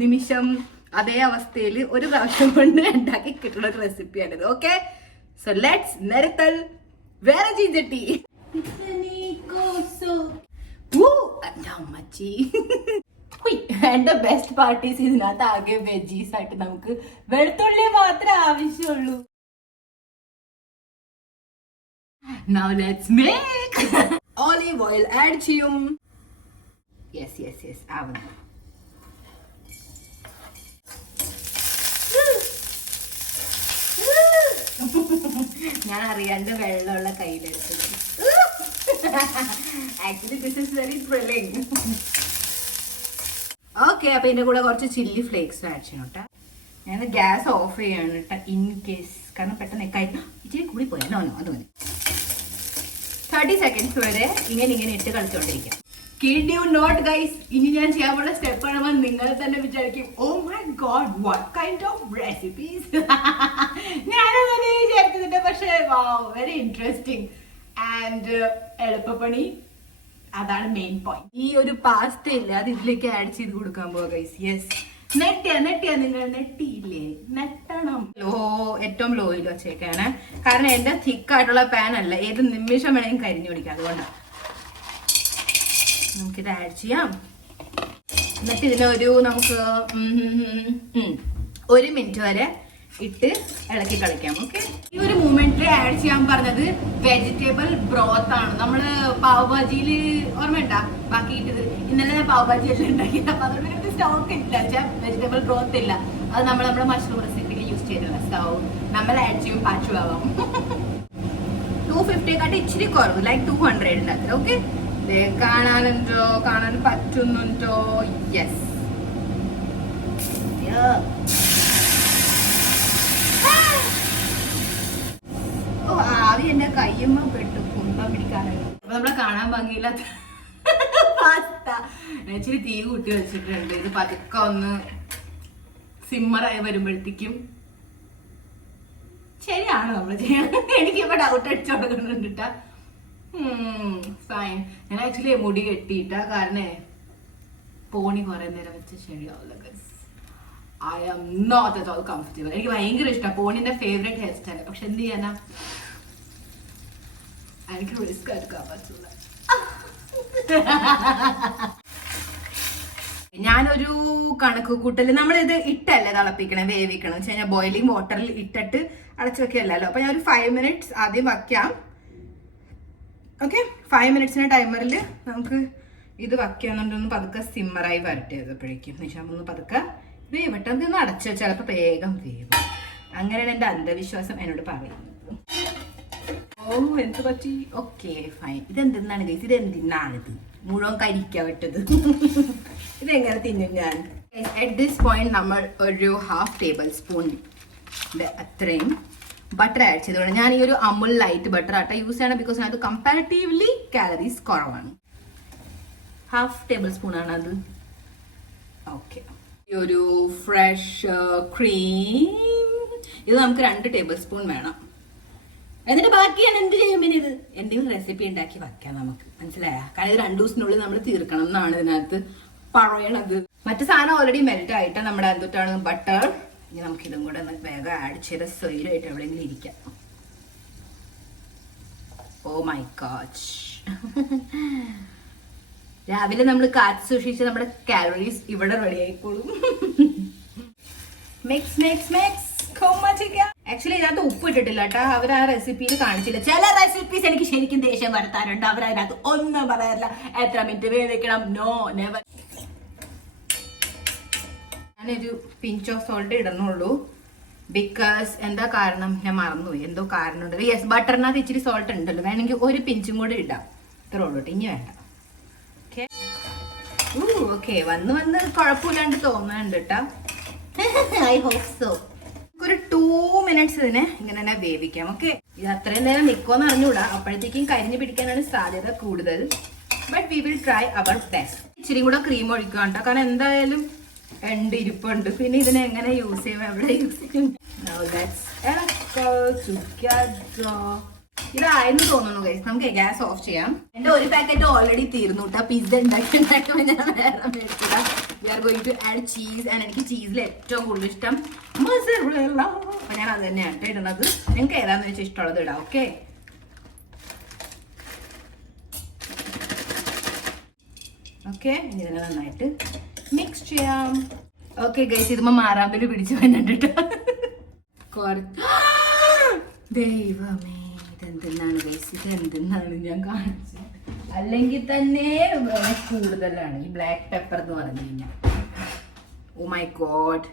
നിമിഷം അതേ അവസ്ഥയിൽ ഒരു പ്രാവശ്യം കൊണ്ട് ഉണ്ടാക്കി കിട്ടുന്ന ഒരു റെസിപ്പിയാണിത്. ഓക്കെ, സോ ലെറ്റ്സ് നിരത്തൽ വേറെ ചീഞ്ചട്ടി. എന്റെ ബെസ്റ്റ് പാർട്ടീസ് ഇതിനകത്ത് ആകെ വെജീസ് ആയിട്ട് നമുക്ക് വെളുത്തുള്ളി മാത്രമേ ആവശ്യമുള്ളൂ. Now let's make olive oil add ചെയ്യും. Yes, ആവുന്നു. ഞാൻ അറിയാണ്ട് വെള്ളമുള്ള കയ്യിലെടുത്തത്. Actually this is very thrilling. Okay, അപ്പൊ ഇതിന്റെ കൂടെ കുറച്ച് ചില്ലി ഫ്ലേക്സ് ആഡ് ചെയ്യണം കേട്ടോ. ഞാൻ ഗ്യാസ് ഓഫ് ചെയ്യാണ് കേട്ടോ, ഇൻ കേസ്, കാരണം പെട്ടെന്ന് ഇച്ചിരി കൂടി പോയാ. നോ അത് മതി. 30 seconds വരെ ഇങ്ങനെ ഇട്ട് കളിച്ചോണ്ടിരിക്കാം. കിഡ് യു നോട്ട് ഗൈസ്, ഇനി ഞാൻ ചെയ്യാൻ പോകുന്ന സ്റ്റെപ്പ് കാണുമ്പോൾ നിങ്ങൾ തന്നെ വിചാരിക്കും, oh my God what kind of recipes. ഞാനതേ വിചാരിക്കുന്നുണ്ട്, പക്ഷേ വെരി ഇൻട്രസ്റ്റിംഗ് ആൻഡ് എളുപ്പപ്പണി. അതാണ് മെയിൻ പോയിന്റ്. ഈ ഒരു പാസ്ത ഇല്ലേ, അത് ഇതിലേക്ക് ആഡ് ചെയ്ത് കൊടുക്കാൻ പോവാ ഗൈസ്. യെസ്, നെട്ടിയ നിങ്ങൾ നെട്ടിയില്ലേ, നെട്ടണം. ഏറ്റവും ലോയിൽ വെച്ചേക്കാണ്, കാരണം എന്റെ തിക്കായിട്ടുള്ള പാൻ അല്ല, ഏത് നിമിഷം വേണമെങ്കിൽ കരിഞ്ഞു പിടിക്കാം. അതുകൊണ്ടാണ്. നമുക്കിത് ആഡ് ചെയ്യാം. എന്നിട്ട് ഇതിനൊരു നമുക്ക് 1 മിനിറ്റ് വരെ ഇട്ട് ഇളക്കി കളിക്കാം. ഓക്കെ, ഈ ഒരു മൂമെന്റിൽ ആഡ് ചെയ്യാൻ പറഞ്ഞത് വെജിറ്റബിൾ ബ്രോത്ത് ആണ്. നമ്മള് പാവ് ഭാജിയിൽ ഓർമ്മയുണ്ടാ ബാക്കി ഇട്ടത്? ഇന്നലെ ഞാൻ പാവ് ഭാജി എല്ലാം ഉണ്ടാക്കിയത്. അപ്പൊ അതുകൊണ്ട് സ്റ്റോക്ക് ഇല്ല, വെജിറ്റബിൾ ബ്രോത്ത് ഇല്ല. അത് നമ്മുടെ മഷ്റൂം റെസിപ്പിയിൽ യൂസ് ചെയ്തിട്ടുള്ള സ്റ്റൗ നമ്മൾ ആഡ് ചെയ്യും. പാച്ചുവാകും 250 ഇച്ചിരി കുറവ്, ലൈക്ക് 200 ഉണ്ട്. ഓക്കെ, കാണാനുണ്ടോ? കാണാൻ പറ്റുന്നുണ്ടോ? യെസ്. ആവി എന്റെ കയ്യുമ്മ പെട്ടു, കുമ്പം പിടിക്കാനായിട്ട്. അപ്പൊ നമ്മളെ കാണാൻ ഭംഗിയില്ലാത്ത പാസ്ത ഇച്ചിരി തീ കൂട്ടി വെച്ചിട്ടുണ്ട്. ഇത് പതുക്കെ ഒന്ന് സിമ്മറായി വരുമ്പോഴത്തേക്കും ശരിയാണ് നമ്മൾ ചെയ്യണം. എനിക്കിപ്പോ ഡൗട്ട് അടിച്ചു കൊടുക്കുന്നുണ്ട്. ഫൈൻ. ഞാൻ ആക്ച്വലി മുടി കെട്ടിയിട്ടാ, കാരണം പോണി കുറെ നേരം വെച്ച് ശരിയാവില്ല. I am not at all comfortable. എനിക്ക് ഭയങ്കര ഇഷ്ടമാണ്, പോണിന്റെ ഫേവറേറ്റ് ഹെയർ സ്റ്റൈൽ. പക്ഷെ എന്ത് ചെയ്യാനാ, എനിക്ക് റിസ്ക് എടുക്കാൻ പറ്റില്ല. ഞാനൊരു കണക്ക് കൂട്ടല്, നമ്മളിത് ഇട്ടല്ലേ തിളപ്പിക്കണം, വേവിക്കണം വെച്ച് കഴിഞ്ഞാൽ ബോയിലിംഗ് വാട്ടറിൽ ഇട്ടിട്ട് അടച്ചു വെക്കുകയല്ലോ. അപ്പൊ ഞാൻ ഒരു 5 മിനിറ്റ്സ് ആദ്യം വയ്ക്കാം. ഓക്കെ, 5 മിനിറ്റ്സിന്റെ ടൈമറിൽ നമുക്ക് ഇത് വയ്ക്കാന്നുണ്ടൊന്ന് പതുക്കെ സിമ്മറായി വരട്ടെ. ചെയ്തപ്പോഴേക്കും നിശാമൊന്ന് പതുക്കെ വേവട്ടെ, ഒന്ന് അടച്ചു വെച്ചാൽ ചിലപ്പോൾ വേഗം വേവും. അങ്ങനെയാണ് എൻ്റെ അന്ധവിശ്വാസം എന്നോട് പറയുന്നത്. ഓ, എന്ത് പറ്റി? Okay fine. ഇതെന്തെന്നാണ് ഗൈസ്? ഇതെന്തിനാണിത്? മുഴുവൻ കരിക്ക വിട്ടത്. ഇതെങ്ങനെ തിന്നും ഞാൻ? അറ്റ് ദിസ് പോയിന്റ് നമ്മൾ ഒരു 1/2 ടേബിൾ സ്പൂൺ അത്രയും ബട്ടർ ആഡ് ചെയ്തോളാം. ഞാൻ ഈ ഒരു അമുൽ ലൈറ്റ് ബട്ടർ ആട്ട യൂസ് ചെയ്യണം, ബിക്കോസ് അത് കമ്പാരിറ്റീവ്ലി കാലറീസ് കുറവാണ്. 1/2 ടേബിൾ സ്പൂൺ ആണ് അത്. ഓക്കെ, ഈ ഒരു ഫ്രഷ് ക്രീം ഇത് നമുക്ക് 2 ടേബിൾ സ്പൂൺ വേണം. എന്നിട്ട് ബാക്കിയാണ് എന്ത് ചെയ്യും? പിന്നെ ഇത് എന്തെങ്കിലും റെസിപ്പി ഉണ്ടാക്കി വെക്കാം നമുക്ക്, മനസ്സിലായ? കാരണം ഇത് 2 ദിവസത്തിനുള്ളിൽ നമ്മൾ തീർക്കണം എന്നാണ് ഇതിനകത്ത് പറയണത്. മറ്റു സാധനം ഓൾറെഡി മെൽറ്റ് ആയിട്ട് നമ്മുടെ എന്തൊട്ടാണ് ബട്ടർ. ഇനി നമുക്ക് ഇതും കൂടെ ഒന്ന് വേഗം ആഡ് ചെയ്ത് സൈഡായിട്ട് എവിടെയെങ്കിലും ഇരിക്കാം. ഓ മൈ ഗോഡ്, രാവിലെ നമ്മൾ കാറ്റ് സൂക്ഷിച്ച് നമ്മുടെ കാലറീസ് ഇവിടെ റെഡി ആയിക്കോളും. Mix mix mix. ആക്ച്വലി ഇതിനകത്ത് ഉപ്പ് ഇട്ടിട്ടില്ല കേട്ടോ, അവർ ആ റെസിപ്പിയിൽ കാണിച്ചില്ല. ചില റെസിപ്പീസ് എനിക്ക് ശരിക്കും ദേഷ്യം വരുത്താറുണ്ട്. അവരതിനകത്ത് ഒന്നും പറയാറില്ല, എത്ര മിനിറ്റ് വേവിക്കണം. No, never. ഞാനൊരു പിഞ്ച് ഓഫ് സോൾട്ട് ഇടുന്നുള്ളൂ, ബിക്കോസ് എന്താ കാരണം ഞാൻ മറന്നുപോയി. എന്തോ കാരണമുണ്ട്. യെസ്, ബട്ടറിനകത്ത് ഇച്ചിരി സോൾട്ട് ഉണ്ടല്ലോ, വേണമെങ്കിൽ ഒരു പിഞ്ചും കൂടെ ഇടാം. ഇത്ര ഉള്ളൂ, ഇനി വേണ്ട. ഓക്കെ, വന്ന് കുഴപ്പമില്ലാണ്ട് തോന്നുന്നുണ്ട് കേട്ടോ. I hope so. ഒരു 2 മിനിറ്റ്സ് ഇതിനെ ഇങ്ങനെ തന്നെ വേവിക്കാം. ഓക്കെ, ഇത് അത്രയും നേരം നിൽക്കുമെന്ന് അറിഞ്ഞൂടാ, അപ്പോഴത്തേക്കും കരിഞ്ഞു പിടിക്കാനാണ് സാധ്യത കൂടുതൽ. But we will try our best. ഇച്ചിരി കൂടെ ക്രീം ഒഴിക്കുക കേട്ടോ, കാരണം എന്തായാലും ഇരിപ്പുണ്ട്. പിന്നെ ഇതിനെ എങ്ങനെ യൂസ് ചെയ്യും, എവിടെ യൂസ് ചെയ്യും? ഇതായെന്ന് തോന്നുന്നു ഗൈസ്. നമുക്ക് ഗ്യാസ് ഓഫ് ചെയ്യാം. എന്റെ ഒരു പാക്കറ്റ് ഓൾറെഡി തീർന്നു കേട്ടോ. പിസ്സ ഉണ്ടാക്കുമ്പോൾ ഞാൻ വേറെ മേടിച്ചതാ. We are going to add cheese. And എനിക്ക് ചീസിൽ ഏറ്റവും കൂടുതൽ ഇഷ്ടം മൊസറല്ല. അപ്പൊ ഞാൻ അത് തന്നെയാണ് ഇടുന്നത്. നിങ്ങൾക്ക് ഏതാന്ന് വെച്ചാൽ ഇഷ്ടമുള്ളത് ഇടാം. ഓക്കെ, ഓക്കെ, ഇനി ഇതിനെ നന്നായിട്ട് മിക്സ് ചെയ്യാം. ഓക്കെ ഗൈസ്, ഇതുമ്പോ മാറാമ്പല് പിടിച്ചു വന്നിട്ട് ദൈവമേ, ഇതെന്തെന്നാണ് ഗൈസ്? ഇതെന്തെന്നാണ് ഞാൻ കാണിച്ചത്? അല്ലെങ്കിൽ തന്നെ കൂടുതലാണ് ഈ ബ്ലാക്ക് പെപ്പർ എന്ന് പറഞ്ഞു കഴിഞ്ഞാൽ. Oh my god.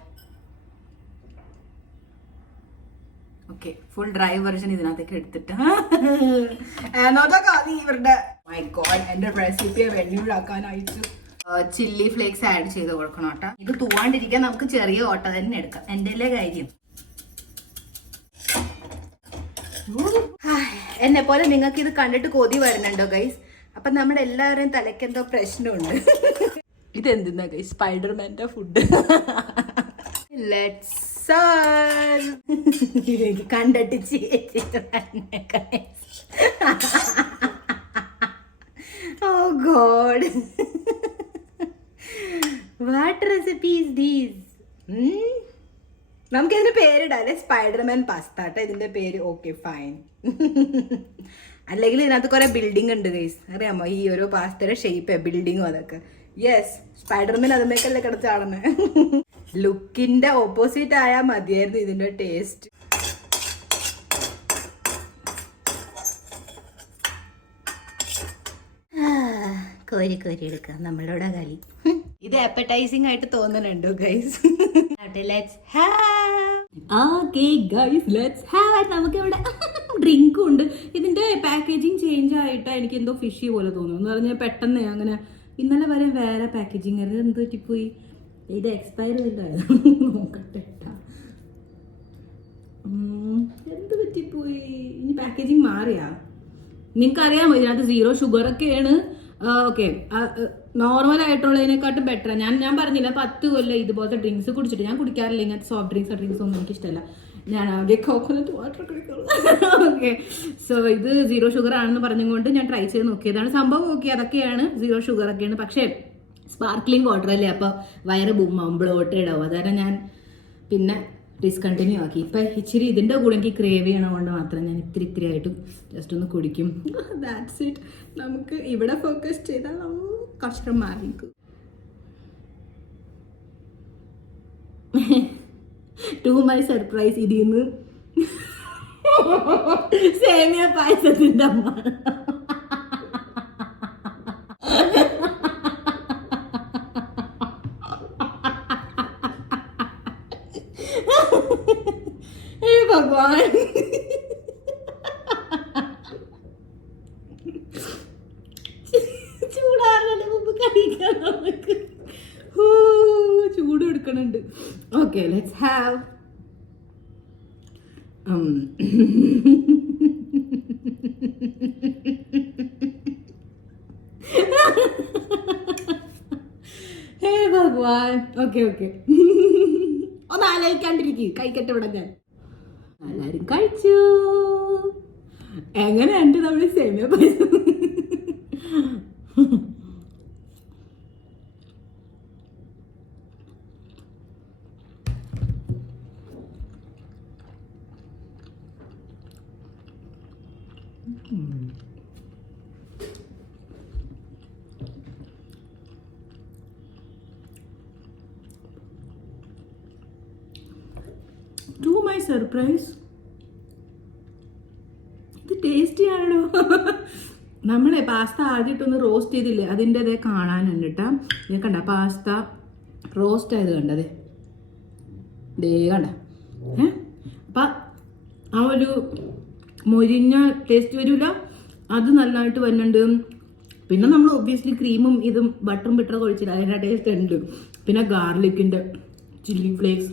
Okay, full dry version ഇതിനകത്തേക്ക് എടുത്തിട്ട് ഇവരുടെ മൈ ഗോഡ് എന്റെ റെസിപ്പിയെ വെല്ലുവിളാക്കാനായിട്ട് ചില്ലി ഫ്ലേക്സ് ആഡ് ചെയ്ത് കൊടുക്കണം കേട്ടോ. ഇത് തൂവാണ്ടിരിക്കാൻ നമുക്ക് ചെറിയ ഓട്ട തന്നെ എടുക്കാം. എൻ്റെ കാര്യം. എന്നെ പോലെ നിങ്ങൾക്ക് ഇത് കണ്ടിട്ട് കൊതി വരുന്നുണ്ടോ ഗൈസ്? അപ്പൊ നമ്മുടെ എല്ലാവരുടെയും തലയ്ക്ക് എന്തോ പ്രശ്നമുണ്ട്. ഇതെന്താ ഗൈസ്? സ്പൈഡർമാന്റെ ഫുഡ്. ലെറ്റ്സ് കണ്ടിട്ട് oh God, what recipe is these? നമുക്ക് ഇതിന്റെ പേരിടാല്ലേ, സ്പൈഡർമാൻ പാസ്ത കേട്ടോ ഇതിന്റെ പേര്. Okay fine. അല്ലെങ്കിൽ ഇതിനകത്ത് കുറെ ബിൽഡിംഗ് ഉണ്ട് ഗൈസ്, അറിയാമോ? ഈ ഓരോ പാസ്തയുടെ ഷേപ്പ് ബിൽഡിങ്ങും അതൊക്കെ. യെസ്, സ്പൈഡർമാൻ അതുമേക്കല്ലേ കിടച്ചാണെന്ന്. ലുക്കിന്റെ ഓപ്പോസിറ്റ് ആയാൽ മതിയായിരുന്നു ഇതിന്റെ ടേസ്റ്റ്. കോരി കോരി എടുക്കാം നമ്മളുടെ കളി. ഇത് അപ്പറ്റൈസിംഗ് ആയിട്ട് തോന്നുന്നുണ്ടോ ഗൈസ്? നമുക്ക് ഇവിടെ ഡ്രിങ്കും ഉണ്ട്. ഇതിന്റെ പാക്കേജിങ് ചേഞ്ച് ആയിട്ട് എനിക്ക് എന്തോ ഫിഷി പോലെ തോന്നുന്നു എന്ന് പറഞ്ഞാൽ പെട്ടെന്ന് അങ്ങനെ ഇന്നലെ വരെ വേറെ പാക്കേജിങ് ആയിരുന്നു. എന്ത് പറ്റിപ്പോയി? ഇത് എക്സ്പയർ ചെയ്തായിരുന്നു. നോക്കട്ടെ, എന്ത് പറ്റിപ്പോയി? ഇനി പാക്കേജിങ് മാറിയാ? നിങ്ങൾക്കറിയാമോ ഇതിനകത്ത് 0 ഷുഗർ ഒക്കെയാണ്. ഓക്കെ, നോർമൽ ആയിട്ടുള്ളതിനെക്കാട്ടും ബെറ്റർ. ഞാൻ പറഞ്ഞില്ല 10 കൊല്ലം ഇതുപോലത്തെ ഡ്രിങ്ക്സ് കുടിച്ചിട്ട്. ഞാൻ കുടിക്കാറില്ല ഇങ്ങനത്തെ സോഫ്റ്റ് ഡ്രിങ്ക്സ് ഒന്നും എനിക്ക് ഇഷ്ടമല്ല. ഞാൻ ആദ്യം കോക്കനട്ട് വാട്ടർ കുടിക്കുള്ളൂ. ഓക്കെ, സോ ഇത് 0 ഷുഗർ ആണെന്ന് പറഞ്ഞുകൊണ്ട് ഞാൻ ട്രൈ ചെയ്ത് നോക്കിയതാണ്. സംഭവം ഓക്കെ, അതൊക്കെയാണ് 0 ഷുഗർ ഒക്കെയാണ്. പക്ഷേ സ്പാർക്ക്ലിംഗ് വാട്ടർ അല്ലേ, അപ്പോൾ വയറ് ബുമ്മാവും, ബ്ലോട്ടഡ് ആവും. അതാണ് ഞാൻ പിന്നെ ഡിസ്കണ്ടിന്യൂ ആക്കി. ഇപ്പം ഇച്ചിരി ഇതിൻ്റെ കൂടെ എനിക്ക് ക്രേവ് ചെയ്യണതുകൊണ്ട് മാത്രം ഞാൻ ഇത്തിരി ആയിട്ടും ജസ്റ്റ് ഒന്ന് കുടിക്കും. That's it. നമുക്ക് ഇവിടെ ഫോക്കസ് ചെയ്താൽ കഷ്ടം മാറിക്കും. ടു മൈ സർപ്രൈസ്, ഇതിന്ന് സേമിയ പായസത്തിൻ്റെ അമ്മ. ഭഗവാൻ, ചൂടാറുന്നതിന് മുമ്പ് കഴിക്കാം നമുക്ക്. ചൂട് എടുക്കണുണ്ട്. Okay, let's have. ഹേ ഭഗവാൻ. ഓക്കെ ഒന്ന് ആലോചിക്കാണ്ടിരിക്കും. കഴിക്കട്ടെ ഇവിടെ. ഞാൻ എല്ലാരും കഴിച്ചു. എങ്ങനെയുണ്ട് നമ്മള് സേമിയ പായസം? ടു മൈ സർപ്രൈസ്, ഇത് ടേസ്റ്റി ആണോ? നമ്മളെ പാസ്ത ആദ്യമായിട്ടൊന്ന് റോസ്റ്റ് ചെയ്തില്ലേ, അതിൻ്റെ അതേ കാണാനുണ്ട് കേട്ടോ. ഞാൻ കണ്ട പാസ്ത റോസ്റ്റ് ആയത് കണ്ടതേ, ദേ കണ്ട. അപ്പം ആ ഒരു മൊരിഞ്ഞ ടേസ്റ്റ് വരില്ല, അത് നല്ലതായിട്ട് വരുന്നുണ്ട്. പിന്നെ നമ്മൾ ഒബ്വിയസ്ലി ക്രീമും ഇതും ബട്ടറും ബിട്ടറൊക്കെ ഒഴിച്ചില്ല, അതിൻ്റെ ടേസ്റ്റ് ഉണ്ട്. പിന്നെ ഗാർലിക്കിൻ്റെ ചില്ലി ഫ്ലേക്സ്,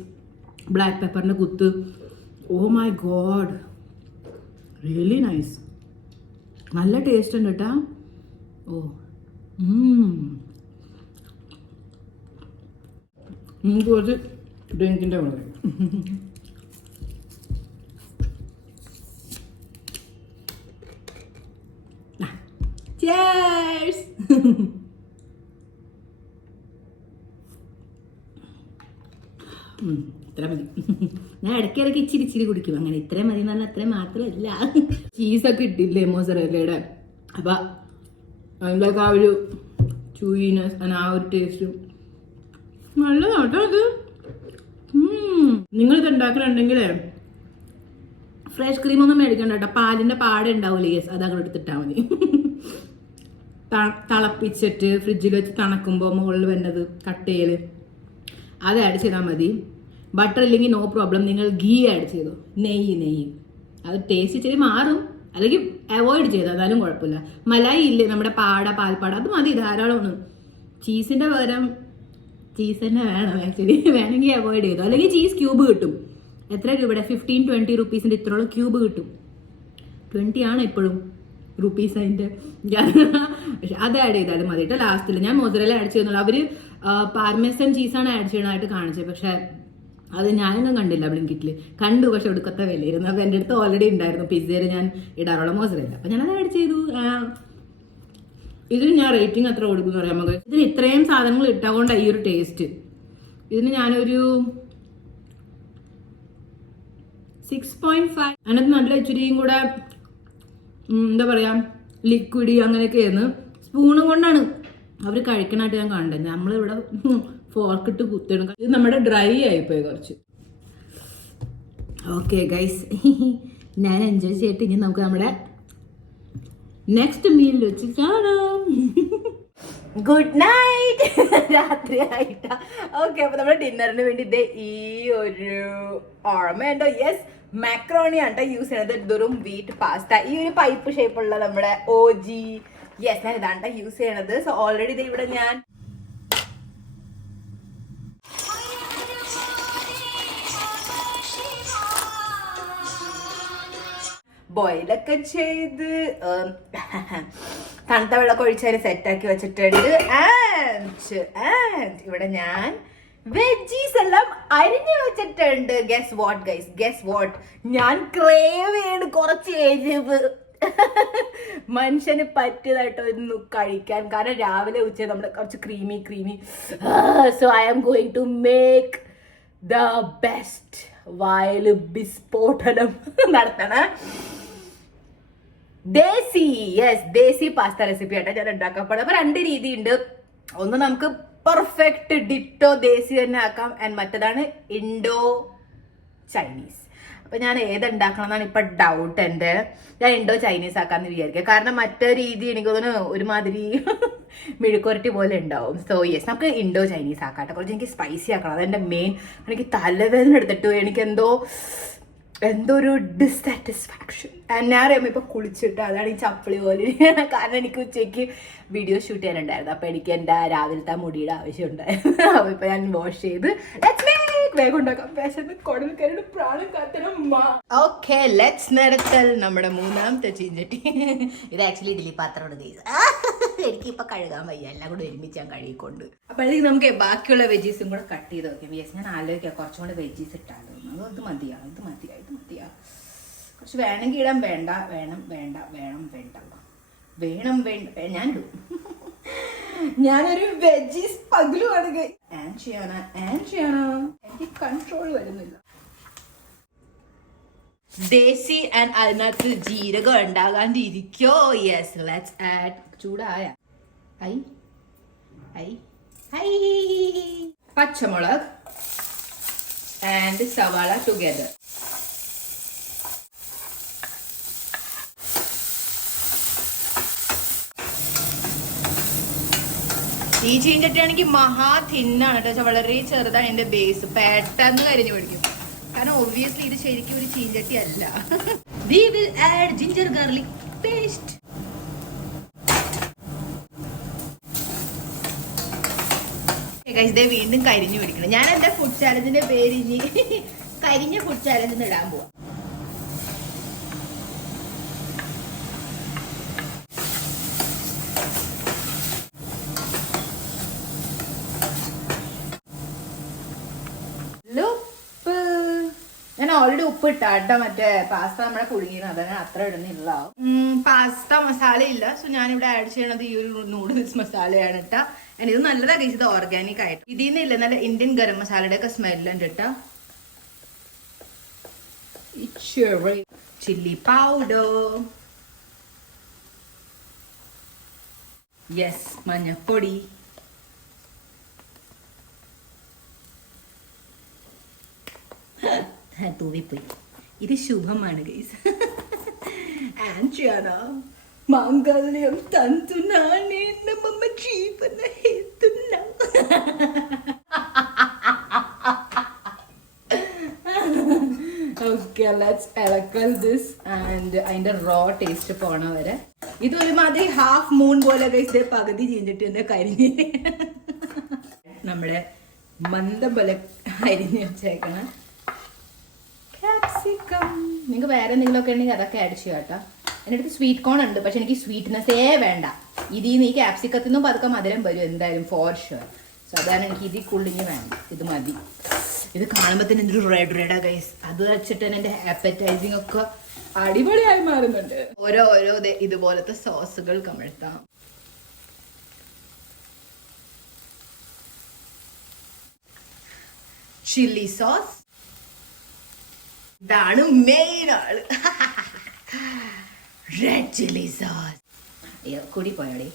ബ്ലാക്ക് പെപ്പറിൻ്റെ കുത്ത്. Oh my god, really nice. നല്ല ടേസ്റ്റ് ഉണ്ട് കേട്ടാ. ഓ, കുറച്ച് ഡ്രിങ്കിൻ്റെ കൂടെ. Cheers! ഇത്ര മതി. ഞാൻ ഇടയ്ക്കിടയ്ക്ക് ഇച്ചിരി കുടിക്കും. അങ്ങനെ ഇത്ര മതി എന്ന് പറഞ്ഞാൽ അത്ര മാത്രമല്ല. ചീസൊക്കെ ഇട്ടില്ലേ മോസറേലയുടെ, അപ്പം അതിൻ്റെ ആ ഒരു ചൂയിനെസ്, ആ ഒരു ടേസ്റ്റും നല്ലതാട്ടോ അത്. നിങ്ങളിത് ഉണ്ടാക്കണുണ്ടെങ്കിൽ ഫ്രഷ് ക്രീമൊന്നും മേടിക്കണ്ട കേട്ടോ. പാലിൻ്റെ പാട ഉണ്ടാവില്ലേ, യെസ്, അതങ്ങനെ എടുത്തിട്ടാൽ മതി. തിളപ്പിച്ചിട്ട് ഫ്രിഡ്ജിൽ വെച്ച് തണുക്കുമ്പോൾ മുകളിൽ വരുന്നത് കട്ടയിൽ അത് ആഡ് ചെയ്താൽ മതി. ബട്ടർ ഇല്ലെങ്കിൽ നോ പ്രോബ്ലം, നിങ്ങൾ ഗീ ആഡ് ചെയ്തോ. നെയ്യ് അത് ടേസ്റ്റ് ഇച്ചിരി മാറും, അല്ലെങ്കിൽ അവോയ്ഡ് ചെയ്തോ, എന്നാലും കുഴപ്പമില്ല. മലായി ഇല്ലേ നമ്മുടെ പാൽപ്പാട, അത് മതി ധാരാളമാണ്. ചീസിൻ്റെ പകരം ചീസ് തന്നെ വേണം ആക്ച്വലി. വേണമെങ്കിൽ അവോയ്ഡ് ചെയ്തോ. അല്ലെങ്കിൽ ചീസ് ക്യൂബ് കിട്ടും. എത്ര രൂപയുടെ? 15-20 റുപ്പീസിൻ്റെ ഇത്രയുള്ള ക്യൂബ് കിട്ടും. 20 ആണ് എപ്പോഴും റുപ്പീസ് അതിൻ്റെ. അത് ആഡ് ചെയ്താലും മതി കേട്ടോ. ലാസ്റ്റിൽ ഞാൻ മോസറേല ആഡ് ചെയ്യുന്നുള്ളൂ. അവർ പാർമെസൻ ചീസാണ് ആഡ് ചെയ്യണമായിട്ട് കാണിച്ചത്, പക്ഷേ അത് ഞാനൊന്നും കണ്ടില്ല ബ്ലിങ്കിറ്റിൽ. കണ്ടു, പക്ഷെ ഒടുക്കത്തെ വിലയായിരുന്നു. അപ്പോൾ എൻ്റെ അടുത്ത് ഓൾറെഡി ഉണ്ടായിരുന്നു പിസ്സയിൽ ഞാൻ ഇടാറുള്ള മോസറേല, അപ്പം ഞാനത് ആഡ് ചെയ്തു. ഇതിന് ഞാൻ റേറ്റിംഗ് എത്ര കൊടുക്കുമെന്ന് പറയാം നമുക്ക്. ഇതിന് ഇത്രയും സാധനങ്ങൾ ഇട്ടാകൊണ്ടാണ് ഈ ഒരു ടേസ്റ്റ്. ഇതിന് ഞാനൊരു 6.5. അതിനകത്ത് നല്ല ഇച്ചിരിയും കൂടെ എന്താ പറയുക ലിക്വിഡ് അങ്ങനെയൊക്കെയായിരുന്നു. സ്പൂണും കൊണ്ടാണ് അവർ കഴിക്കണായിട്ട് ഞാൻ കണ്ടത്. നമ്മളിവിടെ ഫോർക്കിട്ട് കുത്തണം. ഇത് നമ്മുടെ ഡ്രൈ ആയിപ്പോയി കുറച്ച്. ഓക്കെ ഗൈസ്, ഞാൻ എൻജോയ് ചെയ്തിട്ട് ഇനി നമുക്ക് നമ്മുടെ നെക്സ്റ്റ് മീലിൽ വെച്ച് കാണാം. Good night. രാത്രി ആയിട്ടാ. ഓക്കെ, അപ്പൊ നമ്മുടെ ഡിന്നറിന് വേണ്ടി ഇതേ ഈ ഒരു ഓർമ്മയുണ്ടോ? യെസ്, മാക്രോണി ആണ് യൂസ് ചെയ്യണത്. ഇതൊരും വീറ്റ് പാസ്ത. ഈ ഒരു പൈപ്പ് ഷേപ്പുള്ള നമ്മുടെ OG. യെസ്, ഞാൻ ഇതാണ് യൂസ് ചെയ്യണത്. സോ ഓൾറെഡി ഇത് ഇവിടെ ഞാൻ ബോയിലൊക്കെ ചെയ്ത് തണുത്ത വെള്ളമൊക്കെ ഒഴിച്ചതിന് സെറ്റാക്കി വെച്ചിട്ടുണ്ട്. ആൻഡ് ഇവിടെ ഞാൻ വെജീസ് എല്ലാം അരിഞ്ഞു വെച്ചിട്ടുണ്ട്. Guess what guys, guess what? ഞാൻ ക്രേവ് ചെയ്യണ് കുറച്ച് എരിവ്. മനുഷ്യന് പറ്റിയതായിട്ടോ ഇന്ന് കഴിക്കാൻ. കാരണം രാവിലെ ഉച്ച നമ്മൾ കുറച്ച് creamy. So I am going to make the best വയല് ബിസ്ഫോടനം നടത്തണ ദേശി പാസ്ത റെസിപ്പി ആയിട്ട് ഞാൻ ഉണ്ടാക്കപ്പെടും. അപ്പൊ 2 രീതിയുണ്ട്. ഒന്ന് നമുക്ക് പെർഫെക്റ്റ് ഡിറ്റോ ദേശി തന്നെ ആക്കാം, ആൻഡ് മറ്റേതാണ് ഇൻഡോ ചൈനീസ്. അപ്പൊ ഞാൻ ഏതുണ്ടാക്കണം എന്നാണ് ഇപ്പൊ ഡൗട്ട് എന്റെ. ഞാൻ ഇൻഡോ ചൈനീസ് ആക്കാന്ന് വിചാരിക്കുക. കാരണം മറ്റേ രീതി എനിക്ക് തോന്നുന്നു ഒരുമാതിരി മെഴുക്കുരട്ടി പോലെ ഉണ്ടാവും. സോ യെസ്, നമുക്ക് ഇൻഡോ ചൈനീസ് ആക്കാട്ടെ. കുറച്ച് എനിക്ക് സ്പൈസി ആക്കണം, അതെന്റെ മെയിൻ. എനിക്ക് തലവേദന എടുത്തിട്ട് എനിക്ക് എന്തോ ഒരു ഡിസാറ്റിസ്ഫാക്ഷൻ. ഞാൻ അറിയാമോ ഇപ്പൊ കുളിച്ചിട്ട് അതാണ് ഈ ചപ്പിളി പോലെ. കാരണം എനിക്ക് ഉച്ചയ്ക്ക് വീഡിയോ ഷൂട്ട് ചെയ്യാനുണ്ടായിരുന്നു. അപ്പൊ എനിക്ക് എന്റെ രാവിലത്തെ മുടിയുടെ ആവശ്യം ഉണ്ടായിരുന്നു. അപ്പൊ ഇപ്പൊ ഞാൻ വാഷ് ചെയ്ത് വേഗം ഉണ്ടാക്കാം. വിശന്ന് കുടൽ കയറിയുടെ പ്രാണം കാത്തണം. ഓക്കെ, ലെറ്റ്സ് നിരത്തൽ നമ്മുടെ 3ാമത്തെ ചീഞ്ചട്ടി. ഇത് ആക്ച്വലി ഇഡ്ഡലി പാത്രമാണ് ഗൈസ്. എനിക്കിപ്പൊ കഴുകാൻ വയ്യ, എല്ലാം കൂടെ ഒരുമിച്ച് ഞാൻ കഴുകിക്കൊണ്ട്. അപ്പോഴത്തേക്ക് നമുക്ക് ബാക്കിയുള്ള വെജീസും കൂടെ കട്ട് ചെയ്ത് നോക്കാം. യെസ്, ഞാൻ ആലോചിക്കാം കുറച്ചും കൂടെ വെജീസ് ഇട്ടാലോ. ഇത് മതിയാ. കുറച്ച് വേണമെങ്കിൽ ഇടാൻ. ഞാനിടും. ഞാനൊരു വെജീസ് പകലുമാണ്. ആൻ ചെയ്യണോ എനിക്ക് കൺട്രോൾ വരുന്നില്ല. ദേശി ആൻഡ് അതിനകത്ത് ജീരകം ഉണ്ടാകാണ്ടിരിക്കോ? Yes, let's add. ചൂടായ പച്ചമുളക് ആൻഡ് സവാള ടുഗദർ. ഈ ചീഞ്ചട്ടിയാണെങ്കിൽ മഹാ തിന്നാണ് കേട്ടോ. വളരെ ചെറുതാണ് എന്റെ ബേസ്. പെട്ടെന്ന് കരിഞ്ഞു പിടിക്കും. കാരണം ഒബ്വിയസ്ലി ഇത് ശരിക്കും ഒരു ചീഞ്ചട്ടി അല്ല. We will add ginger garlic paste. വീണ്ടും കരിഞ്ഞു പിടിക്കണം. ഞാൻ എന്റെ ഫുഡ് ചാലഞ്ചിന്റെ പേര് ഇനി കരിഞ്ഞ ഫുഡ് ചാലഞ്ച് ഇടാൻ പോവാ. ഞാൻ ഓൾറെഡി ഉപ്പ് ഇട്ടാട്ടോ. മറ്റേ പാസ്ത നമ്മളെ പുഴുങ്ങിയത്, അതാണ് അത്ര ഇടുന്നില്ല. പാസ്ത മസാല ഇല്ല. സോ ഞാനിവിടെ ആഡ് ചെയ്യണത് ഈ ഒരു നൂഡിൽസ് മസാലയാണ് ഇട്ടാ. ഇത് നല്ലതാ കഴിച്ചത്, ഓർഗാനിക് ആയിട്ട്. ഇതിൽ നിന്നില്ല, നല്ല ഇന്ത്യൻ ഗരം മസാലയുടെ ഒക്കെ സ്മെല്ലുണ്ട് ഇട്ടാ. ചില്ലി പൗഡർ, യെസ്, മഞ്ഞപ്പൊടി, തൂവിപ്പോയി. ഇത് ശുഭമാണ് ഗൈസ്. മാംഗല്യം തന്തുനാനേ മമ ജീവന ഹേതുനാ. ഓക്കെ, ലെറ്റ്സ് ഇളക്കൽ ദിസ് ആൻഡ് അതിന്റെ റോ ടേസ്റ്റ് പോണ വരെ. ഇതൊരുമാതിരി ഹാഫ് മൂൺ പോലെ ഗൈസ് പകുതി ചീഞ്ചിട്ട് എന്നെ കരിഞ്ഞ് നമ്മുടെ മന്ദബല അരിഞ്ഞ് വെച്ചേക്കണ ക്യാപ്സിക്കം. നിങ്ങൾക്ക് വേറെ എന്തെങ്കിലുമൊക്കെ ഉണ്ടെങ്കിൽ അതൊക്കെ ആഡ് ചെയ്യാം കേട്ടോ. എൻ്റെ അടുത്ത് സ്വീറ്റ് കോൺ ഉണ്ട്, പക്ഷെ എനിക്ക് സ്വീറ്റ്നെസ്സേ വേണ്ട. ഇതിൽ നിന്ന് ഈ ക്യാപ്സിക്കത്തിൽ നിന്നും പതുക്കെ മധുരം വരും എന്തായാലും, ഫോർ ഷുവർ. സോ അതാണ് എനിക്ക് ഇതിൽ കൂടുതലിന് വേണ്ട. ഇത് മതി. ഇത് കാണുമ്പോൾ തന്നെ എന്തൊരു റെഡാ ഗൈസ്. അത് വെച്ചിട്ട് തന്നെ എൻ്റെ ആപ്പറ്റൈസിങ് ഒക്കെ അടിപൊളിയായി മാറുന്നുണ്ട്. ഓരോ ഇതുപോലത്തെ സോസുകൾ കമഴ്ത്താം. ചില്ലി സോസ്, ഇതാണ് മെയിൻ ആള്. Red chilli sauce. അയ്യോ, കൂടി പോയല്ലേ?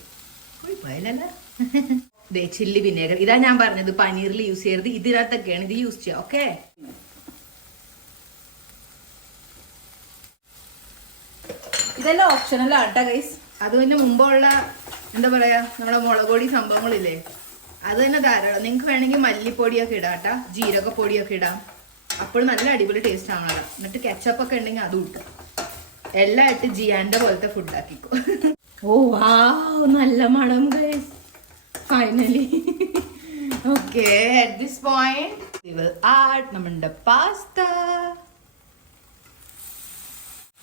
ചില്ലി വിനേഗർ, ഇതാ ഞാൻ പറഞ്ഞത് പനീറിൽ യൂസ് ചെയ്യരുത്, ഇതിനകത്തൊക്കെയാണ് ഇത് യൂസ് ചെയ്യുക. ഓക്കെ, ഇതെല്ലാം ഓപ്ഷനലാണ് കേട്ടോ ഗൈസ്. അത് പിന്നെ മുമ്പുള്ള എന്താ പറയാ നമ്മുടെ മുളക് പൊടി സംഭവങ്ങളില്ലേ, അത് തന്നെ ധാരാളം. നിങ്ങൾക്ക് വേണമെങ്കിൽ മല്ലിപ്പൊടിയൊക്കെ ഇടാം കേട്ടോ, ജീരകപ്പൊടിയൊക്കെ ഇടാം, അപ്പോൾ നല്ല അടിപൊളി ടേസ്റ്റ് ആണല്ലോ. എന്നിട്ട് കെച്ചപ്പ് ഒക്കെ ഉണ്ടെങ്കിൽ അതും ഇട്ടാം. എല്ലാം ഇട്ട് ജിയാന്റെ പോലത്തെ ഫുഡ് ആക്കിക്കോ. ഓ വാവ്, നല്ല മണം guys. Finally okay, at this point we will add നമ്മുടെ പാസ്ത.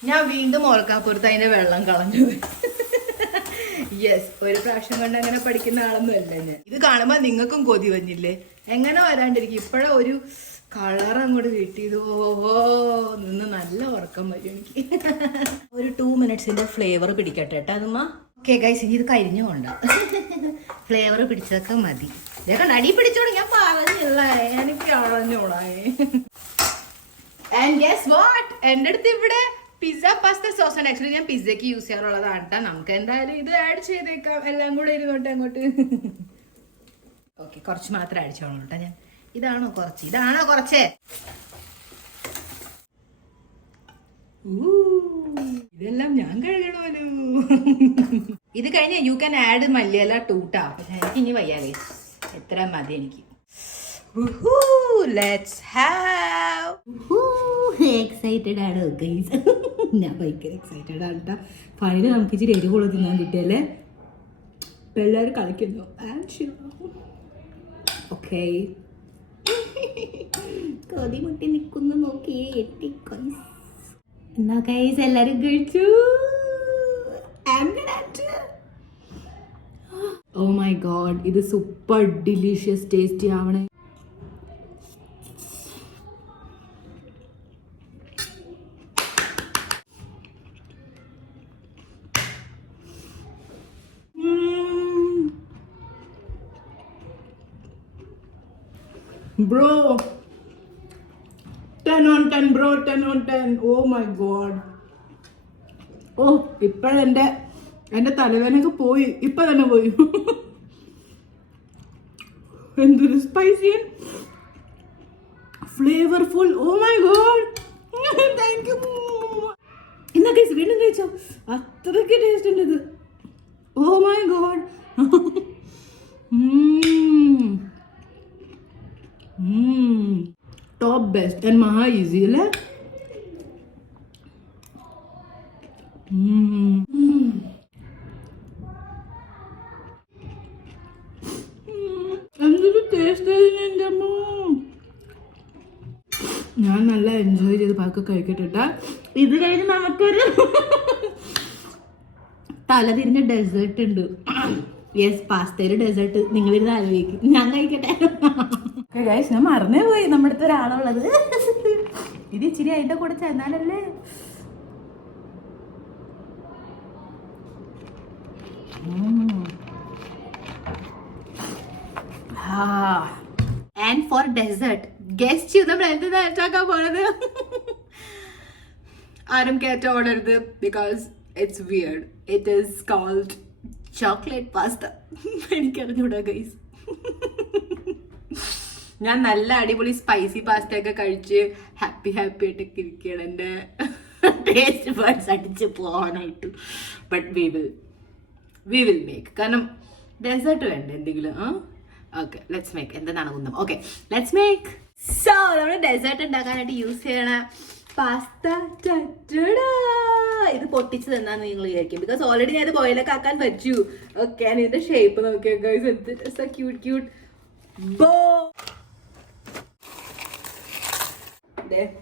ഞാൻ വീണ്ടും ഓർക്കാപ്പുറത്ത് അതിന്റെ വെള്ളം കളഞ്ഞു. യെസ്, ഒരു പ്രാവശ്യം കൊണ്ട് അങ്ങനെ പഠിക്കുന്ന ആളൊന്നും അല്ല ഞാൻ. ഇത് കാണുമ്പോൾ നിങ്ങൾക്കും കൊതി വന്നില്ലേ? എങ്ങനെ വരാണ്ടിരിക്കും. ഇപ്പോഴാ ഒരു കളർ അങ്ങോട്ട് കിട്ടിയത്. ഓ നിന്ന് നല്ല ഉറക്കം വരും എനിക്ക്. ഒരു 2 മിനിറ്റ്സിന്റെ ഫ്ലേവർ പിടിക്കട്ടെ കേട്ടോ അതുമ്മ. ഓക്കെ ഗൈസ്, ഇനി ഇത് കരിഞ്ഞു കൊണ്ട ഫ്ലേവർ പിടിച്ചതൊക്കെ മതി. ഇതൊക്കെ അടി പിടിച്ചോളൂ, ഞാൻ പറഞ്ഞില്ല, എനിക്ക് അറിഞ്ഞോളാം. ആൻഡ് ഗെസ് വാട്ട്, എൻ്റെ അടുത്ത് ഇവിടെ പിസ്സ പാസ്ത സോസ് ആണ്. ആക്ച്വലി ഞാൻ പിസ്സയ്ക്ക് യൂസ് ചെയ്യാറുള്ളതാണ് കേട്ടോ. നമുക്ക് എന്തായാലും ഇത് ആഡ് ചെയ്തേക്കാം, എല്ലാം കൂടെ ഇരുന്നോട്ടെ അങ്ങോട്ട്. ഓക്കെ, കുറച്ച് മാത്രം ആഡ് ചെയ്യണം കേട്ടോ ഞാൻ. ഇതാണോ കുറച്ച്, ഇതാണോ കുറച്ച്? ഇതെല്ലാം ഞാൻ കഴുകണമല്ലോ. ഇത് കഴിഞ്ഞ യു ക്യാൻ ആഡ് മല്ലിയില 2 ട്ടാ. എനിക്ക് ഇനി വയ്യ ഗൈസ്, എത്ര മതി എനിക്ക്. Let's have. എക്സൈറ്റഡ് ആണ് ഗൈസ്. ഞാൻ ഭയങ്കര എക്സൈറ്റഡ് ആണ് കേട്ടോ. ഫൈനലി നമുക്ക് ഇച്ചിരി എരിവുള്ള തിന്നാൻ കിട്ടിയല്ലേ. പിള്ളേർ കളിക്കുന്നു. ഓക്കെ, കൊതി മുട്ടി നിൽക്കുന്നു നോക്കിയേ എട്ടി ഗൈസ്. എന്നാ ഗൈസ് എല്ലാരും കഴിച്ചു. ഓ മൈ ഗോഡ്, ഇത് സൂപ്പർ ഡിലീഷ്യസ് ടേസ്റ്റി ആവണേ. Bro, 10 on 10 bro, 10 on 10. Oh my god. ഓ, ഇപ്പോഴെന്റെ തലവേനൊക്കെ പോയി, ഇപ്പൊ തന്നെ പോയി. എന്തൊരു spicy flavourful. Oh my god, thank you. എന്നാ കഴിച്ചു, വീണ്ടും കഴിച്ചോ, അത്രയ്ക്ക് ടേസ്റ്റ് ഉണ്ട് ഇത്. Oh my god. Top best and മഹാ ഈസി അല്ലേ? എന്തൊരു ടേസ്റ്റ്. ഞാൻ നല്ല എൻജോയ് ചെയ്ത് പാക്ക് കഴിക്കട്ടെ. ഇത് കഴിഞ്ഞ് നമുക്കൊരു തലതിരിഞ്ഞ ഡെസേർട്ട് ഉണ്ട്. യെസ്, പാസ്തയുടെ ഡെസേർട്ട്. നിങ്ങളിത് ആലോചിക്കും, ഞാൻ കഴിക്കട്ടെ. ഗൈസ്, ഞാൻ മറന്നേ പോയി നമ്മുടെ അടുത്ത് ഒരാളുള്ളത്. ഇത് ഇച്ചിരി അതിന്റെ കൂടെ ചെന്നാലല്ലേ. ആൻഡ് ഫോർ ഡെസേർട്ട് ഗസ്റ്റ് ചെയ്ത് നമ്മൾ എന്താ ഉണ്ടാക്കാൻ പോണത്? ആരും കേറ്റ ഓടരുത്, because it's weird. It is cold chocolate pasta. എനിക്കറിഞ്ഞൂടാ ഗൈസ്. ഞാൻ നല്ല അടിപൊളി സ്പൈസി പാസ്ത ഒക്കെ കഴിച്ച് ഹാപ്പി ആയിട്ടൊക്കെ ഇരിക്കുകയാണ്. എൻ്റെ ടേസ്റ്റ് ബഡ്സ് അടിച്ച് പോകാനായിട്ട്. But we will make. കാരണം ഡെസേർട്ട് വേണ്ട എന്തെങ്കിലും. Okay, let's make. എന്താണ് കുന്നം? Okay, let's make. സോ നമ്മൾ ഡെസേർട്ട് ഉണ്ടാക്കാനായിട്ട് യൂസ് ചെയ്യണ പാസ്ത. ഇത് പൊട്ടിച്ച് തന്നാന്ന് നിങ്ങൾ വിചാരിക്കും, ബിക്കോസ് ഓൾറെഡി ഞാൻ ഇത് ബോയിലൊക്കെ ആക്കാൻ പറ്റൂ. ഓക്കെ, ഇതിന്റെ ഷേപ്പ് നോക്കിയോ ഗൈസ്, എന്ത് ക്യൂട്ട് ക്യൂട്ട് ബോ.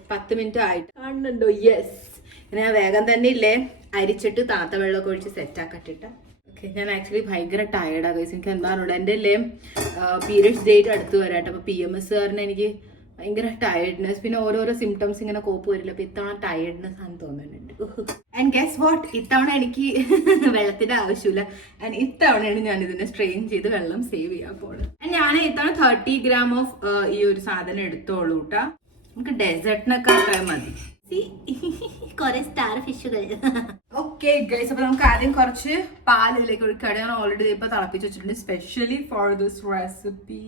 10 മിനിറ്റ് ആയിട്ട് കാണുന്നുണ്ടോ? യെസ്. ഞാൻ വേഗം തന്നെ ഇല്ലേ അരിച്ചിട്ട് താത്ത വെള്ളമൊക്കെ ഒഴിച്ച് സെറ്റ് ആക്കട്ടിട്ട. ഓക്കെ, ഞാൻ ആക്ച്വലി ഭയങ്കര ടയർഡാണ് ഗൈസ്. എനിക്ക് എന്താണോ എൻ്റെ അല്ലേ പീരിയഡ്സ് ഡേറ്റ് അടുത്ത് വരാട്ടെ. അപ്പോൾ PMS കാരണം എനിക്ക് ഭയങ്കര ടയർഡ്നെസ്, പിന്നെ ഓരോരോ സിംറ്റംസ് ഇങ്ങനെ കോപ്പ് വരില്ല. അപ്പോൾ ഇത്തവണ ടയർഡ്നെസ് ആണെന്ന് തോന്നുന്നുണ്ട്. ആൻഡ് ഗെസ് വാട്ട്, ഇത്തവണ എനിക്ക് വെള്ളത്തിന്റെ ആവശ്യമില്ല. ആൻഡ് ഇത്തവണയാണ് ഞാൻ ഇതിനെ സ്ട്രെയിൻ ചെയ്ത് വെള്ളം സേവ് ചെയ്യാൻ പോകുന്നത്. ആൻഡ് ഞാൻ ഇത്തവണ 30 gram ഓഫ് ഈ ഒരു സാധനം എടുത്തോളൂ കേട്ടാ. നമുക്ക് ഡെസേർട്ടിനൊക്കെ ആക്കാൻ മതി. കൊറേ സ്റ്റാർ ഫിഷുകൾ. ഓക്കെ ഗൈസ്, അപ്പൊ നമുക്ക് ആദ്യം കുറച്ച് പാലിലേക്ക് ഒഴിക്കാതെ ഞാൻ ഓൾറെഡി ഇപ്പൊ തിളപ്പിച്ച് വെച്ചിട്ടുണ്ട് സ്പെഷ്യലി ഫോർ ദിസ് റെസിപ്പി.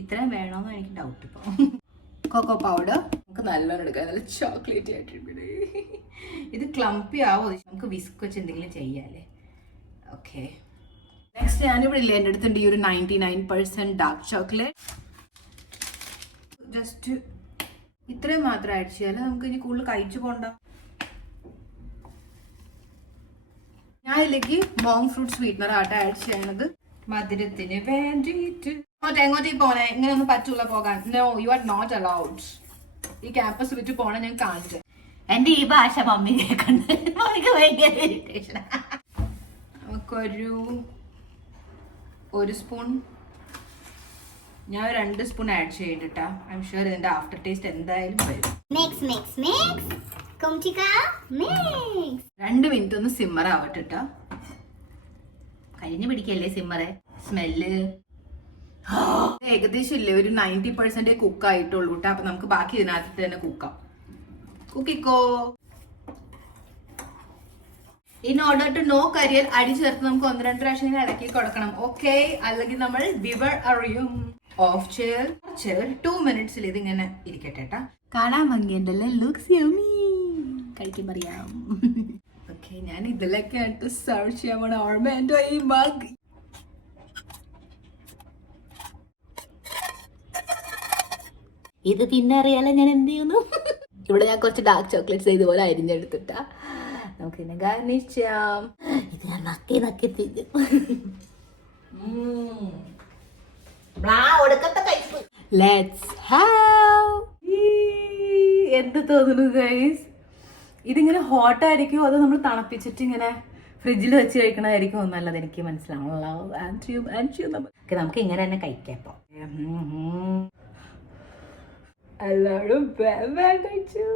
ഇത്രയും വേണോന്ന് എനിക്ക് ഡൗട്ട് ഇപ്പൊ. കൊക്കോ പൗഡർ നമുക്ക് നല്ലോണം എടുക്കാം, നല്ല ചോക്ലേറ്റ് ആയിട്ടുണ്ട്. ഇത് ക്ലംപി ആവോ, നമുക്ക് വിസ്ക് വെച്ച് എന്തെങ്കിലും ചെയ്യാല്ലേ. ഓക്കെ, നെക്സ്റ്റ് ഞാനിവിടെ ഇല്ല, എൻ്റെ അടുത്തുണ്ട് ഈ ഒരു 99% ഡാർക്ക് ചോക്ലേറ്റ്. ജസ്റ്റ് ഇത്രയും മാത്രം ആഡ് ചെയ്യാല്, നമുക്ക് ഇനി കൂടുതൽ കഴിച്ചു പോണ്ട. ഞാൻ ഇതിലേക്ക് മോങ് ഫ്രൂട്ട് സ്വീറ്റ്നർ ആയിട്ട് ആഡ് ചെയ്യണത് മധുരത്തിന് വേണ്ടിയിട്ട്. എങ്ങോട്ടേക്ക് പോണേ, ഇങ്ങനെ ഒന്നും പറ്റൂല പോകാൻ. No, you are not allowed. ഈ ക്യാമ്പസ് വിട്ട് പോണേ ഞാൻ കാണിച്ചു. എന്റെ ഈ ഭാഷ മമ്മി കേൾക്കണ്ട്, മമ്മിക്ക് ഭയങ്കര ഇറിറ്റേഷൻ. നമുക്കൊരു 1 സ്പൂൺ, ഞാൻ 2 സ്പൂൺ ആഡ് ചെയ്തിട്ടാ. ഐ എം ഷുവർ ഇതിന്റെ ആഫ്റ്റർ ടേസ്റ്റ് എന്തായാലും വരും. 2 മിനിറ്റ് ഒന്ന് സിമ്മർ ആവട്ടെ. കരിഞ്ഞു പിടിക്കല്ലേ സിമ്മറെ. സ്മെല്ല് ഏകദേശം ഇല്ലേ ഒരു 90% കുക്ക് ആയിട്ടുള്ളൂ കേട്ടോ. അപ്പൊ നമുക്ക് ബാക്കി ഇതിനകത്ത് തന്നെ കുക്കാം. കുക്കിക്കോ. ഇൻ ഓർഡർ ടു നോ കരിയർ അടി ചേർത്ത് നമുക്ക് 1-2 പ്രാവശ്യം ഇളക്കി കൊടുക്കണം. ഓക്കെ, അല്ലെങ്കിൽ നമ്മൾ വിവർ അറിയും. ഓഫ് ചെയ്യൽ 2 മിനിറ്റ്സിൽ ഇതിങ്ങനെ ഇരിക്കട്ടെ കേട്ടാ. കാണാൻ ഭംഗിയുണ്ടല്ലേ, ലുക്സ് യമ്മി, കഴിക്കാൻ പറയാം. ഓക്കെ, ഞാൻ ഇതിലൊക്കെ ആയിട്ട് സെർവ് ചെയ്യാൻ പോണ ഓർമ്മ ഈ മഗ്. ഇത് തിന്നറിയാലോ ഞാൻ എന്ത് ചെയ്യുന്നു. ഇവിടെ ഞാൻ കുറച്ച് ഡാർക്ക് ചോക്ലേറ്റ്സ് ഇതുപോലെ അരിഞ്ഞെടുത്തിട്ടാ നമുക്ക് ഇതിനെ ഗാർണിഷ് ചെയ്യാം. ഇത് ഞാൻ നക്കി നക്കി തിന്നും. Let's have. എന്ത് തോന്നുന്നു ഗൈസ്? ഇതിങ്ങനെ ഹോട്ട് ആയിരിക്കും അതോ നമ്മൾ തണുപ്പിച്ചിട്ട് ഇങ്ങനെ ഫ്രിഡ്ജിൽ വെച്ച് കഴിക്കണതായിരിക്കും നല്ലത്? എനിക്ക് മനസ്സിലാവുള്ളൂ. നമുക്ക് ഇങ്ങനെ തന്നെ കഴിക്കാം. ഇപ്പൊ എല്ലാവരും കഴിച്ചു.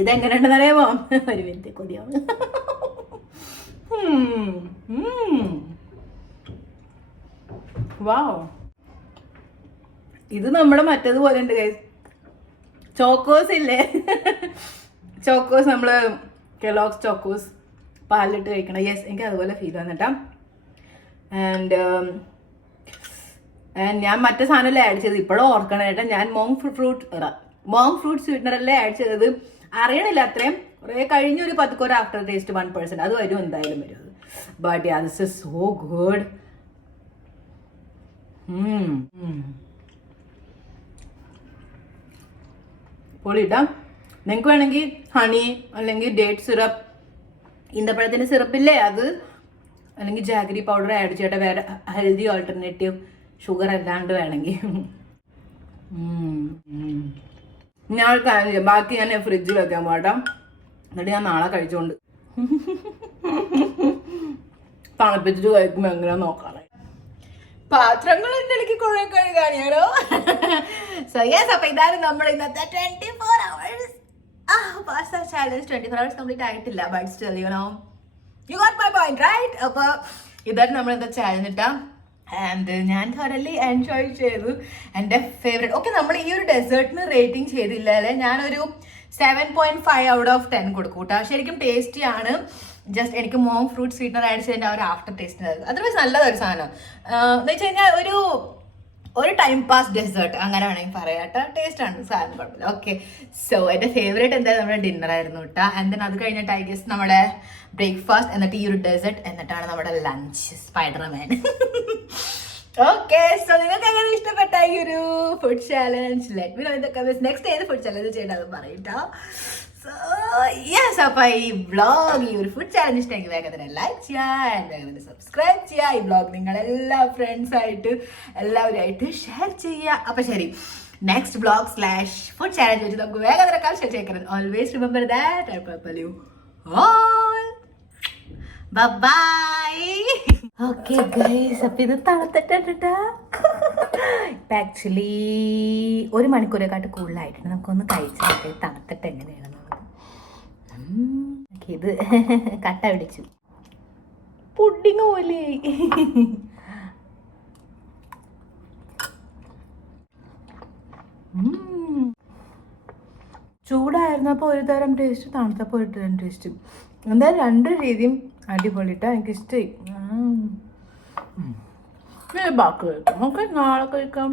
ഇതെങ്ങനെയുണ്ടെന്ന് അറിയാമോ? 1 മിനിറ്റ് കൊതിയാവും. വാവ്, ഇത് നമ്മുടെ മറ്റേതുപോലെ ഉണ്ട് ഗൈസ്. ചോക്കോസ് ഇല്ലേ, ചോക്കോസ് നമ്മള് കെലോഗ്സ് ചോക്കോസ് പാലിട്ട് കഴിക്കണം. യെസ്, എനിക്ക് അതുപോലെ ഫീൽ വന്നിട്ടാ. ആൻഡ് ഞാൻ മറ്റേ സാധനമല്ലേ ആഡ് ചെയ്തത്, ഇപ്പോഴും ഓർക്കണം കേട്ടോ. ഞാൻ മോങ് ഫ്രൂട്ട് സ്വീറ്റ്നർ അല്ലേ ആഡ് ചെയ്തത്. അറിയണില്ല അത്രയും, കുറേ കഴിഞ്ഞൊരു പതുക്കെ ആഫ്റ്റർ ടേസ്റ്റ് 1% അത് വരും, എന്തായാലും വരും അത്. But ya, this is so good. പൊളിട്ടാ. നിങ്ങൾക്ക് വേണമെങ്കിൽ ഹണി അല്ലെങ്കിൽ ഡേറ്റ് സിറപ്പ്, ഈന്തപ്പഴത്തിന്റെ സിറപ്പില്ലേ അത്, അല്ലെങ്കിൽ ജാഗരി പൗഡർ ആഡ് ചെയ്യട്ടെ. വേറെ ഹെൽത്തി ഓൾട്ടർനേറ്റീവ്, ഷുഗർ അല്ലാണ്ട് വേണമെങ്കിൽ. ഞാൻ ഒരു കാര്യം ചെയ്യാം, ബാക്കി ഞാൻ ഫ്രിഡ്ജിൽ വെക്കാൻ പോട്ടാ. എന്നിട്ട് ഞാൻ നാളെ കഴിച്ചോണ്ട് തണുപ്പിച്ചിട്ട് കഴിക്കുമ്പോൾ എങ്ങനെയാ നോക്കാറ്. പാത്രങ്ങൾ എന്റെ ഇടയ്ക്ക് കുറെ കഴുകാണിയാണോ? സോ യെസ്, അപ്പൊ ഇതാണ് നമ്മുടെ ഇന്നത്തെ 24 hours pasta challenge. 24 hours complete ആയിട്ടില്ല, but still you know you got my point right. അപ്പൊ ഇതാണ് നമ്മുടെ ചാലഞ്ച് ഇട്ടാ. ആൻഡ് ഞാൻ thoroughly എൻജോയ് ചെയ്തു. എൻ്റെ ഫേവറേറ്റ്. ഓക്കെ, നമ്മൾ ഈ ഒരു ഡെസേർട്ടിന് റേറ്റിംഗ് ചെയ്തില്ല അല്ലേ? ഞാനൊരു 7.5 out of 10 കൊടുക്കും കേട്ടോ. ശരിക്കും ടേസ്റ്റി ആണ്. ജസ്റ്റ് എനിക്ക് മോങ് ഫ്രൂട്ട് സ്വീറ്റ്നർ ആഡ് ചെയ്തതിൻ്റെ ആ ഒരു ആഫ്റ്റർ ടേസ്റ്റ് അതർവൈസ് നല്ലതൊരു സാധനം എന്ന് വെച്ച് കഴിഞ്ഞാൽ ഒരു ടൈം പാസ് ഡെസേർട്ട് അങ്ങനെ വേണമെങ്കിൽ പറയാട്ടോ. ടേസ്റ്റ് ആണ് സാധനം, കുഴപ്പമില്ല. ഓക്കെ, സോ എൻ്റെ ഫേവറേറ്റ് എന്തായാലും നമ്മുടെ ഡിന്നർ ആയിരുന്നു കേട്ടോ. ആൻഡ് ദെൻ അത് കഴിഞ്ഞിട്ട് ഐ ഗസ് നമ്മുടെ ബ്രേക്ക്ഫാസ്റ്റ്, എന്നിട്ട് ഈ ഒരു ഡെസേർട്ട്, എന്നിട്ടാണ് നമ്മുടെ ലഞ്ച്. സ്പൈഡർമാൻ. ഓക്കെ, സോ നിങ്ങൾക്ക് എങ്ങനെ ഇഷ്ടപ്പെട്ട ഈ ഒരു food challenge? Let me know in the comments. Next ഏത് ഫുഡ് ചാലഞ്ച് ചെയ്യണമെന്ന് പറയട്ടോ. സോ യെസ്, അപ്പൊ ഈ വ്ളോഗ്, ഈ ഒരു ഫുഡ് ചാലഞ്ച് ഇഷ്ടമെങ്കിൽ വേഗം തന്നെ ലൈക്ക് ചെയ്യുക, വേഗം തന്നെ സബ്സ്ക്രൈബ് ചെയ്യുക. ഈ വ്ളോഗ് നിങ്ങളെല്ലാ ഫ്രണ്ട്സായിട്ട് എല്ലാവരുമായിട്ട് ഷെയർ ചെയ്യുക. അപ്പൊ ശരി, നെക്സ്റ്റ് വ്ളോഗ്/ഫുഡ് ചാലഞ്ച് വെച്ച് നമുക്ക് വേഗം തന്നെ കാൽ ഷെയർ ചെയ്യണം. Always remember that I purple you all. Bye. Okay guys, അപ്പൊ ഇത് തണുത്തിട്ടാ. ഇപ്പം ആക്ച്വലി 1 മണിക്കൂറേക്കാട്ട് കൂടുതലായിട്ടുണ്ട്. നമുക്കൊന്ന് കഴിച്ചിട്ട് തണുത്തിട്ട് എങ്ങനെയാണെന്നുള്ളത്. ഇത് കട്ട പിടിച്ചു, പുഡിങ് പോലെ. ചൂടായിരുന്നപ്പോൾ ഒരു തരം ടേസ്റ്റ്, തണുത്തപ്പോൾ ഒരു തരം ടേസ്റ്റ്. എന്തായാലും 2 രീതിയും അടിപൊളിട്ടാ, എനിക്കിഷ്ടമായി. ബാക്കി കഴിക്കാം, നമുക്ക് നാളെ കഴിക്കാം.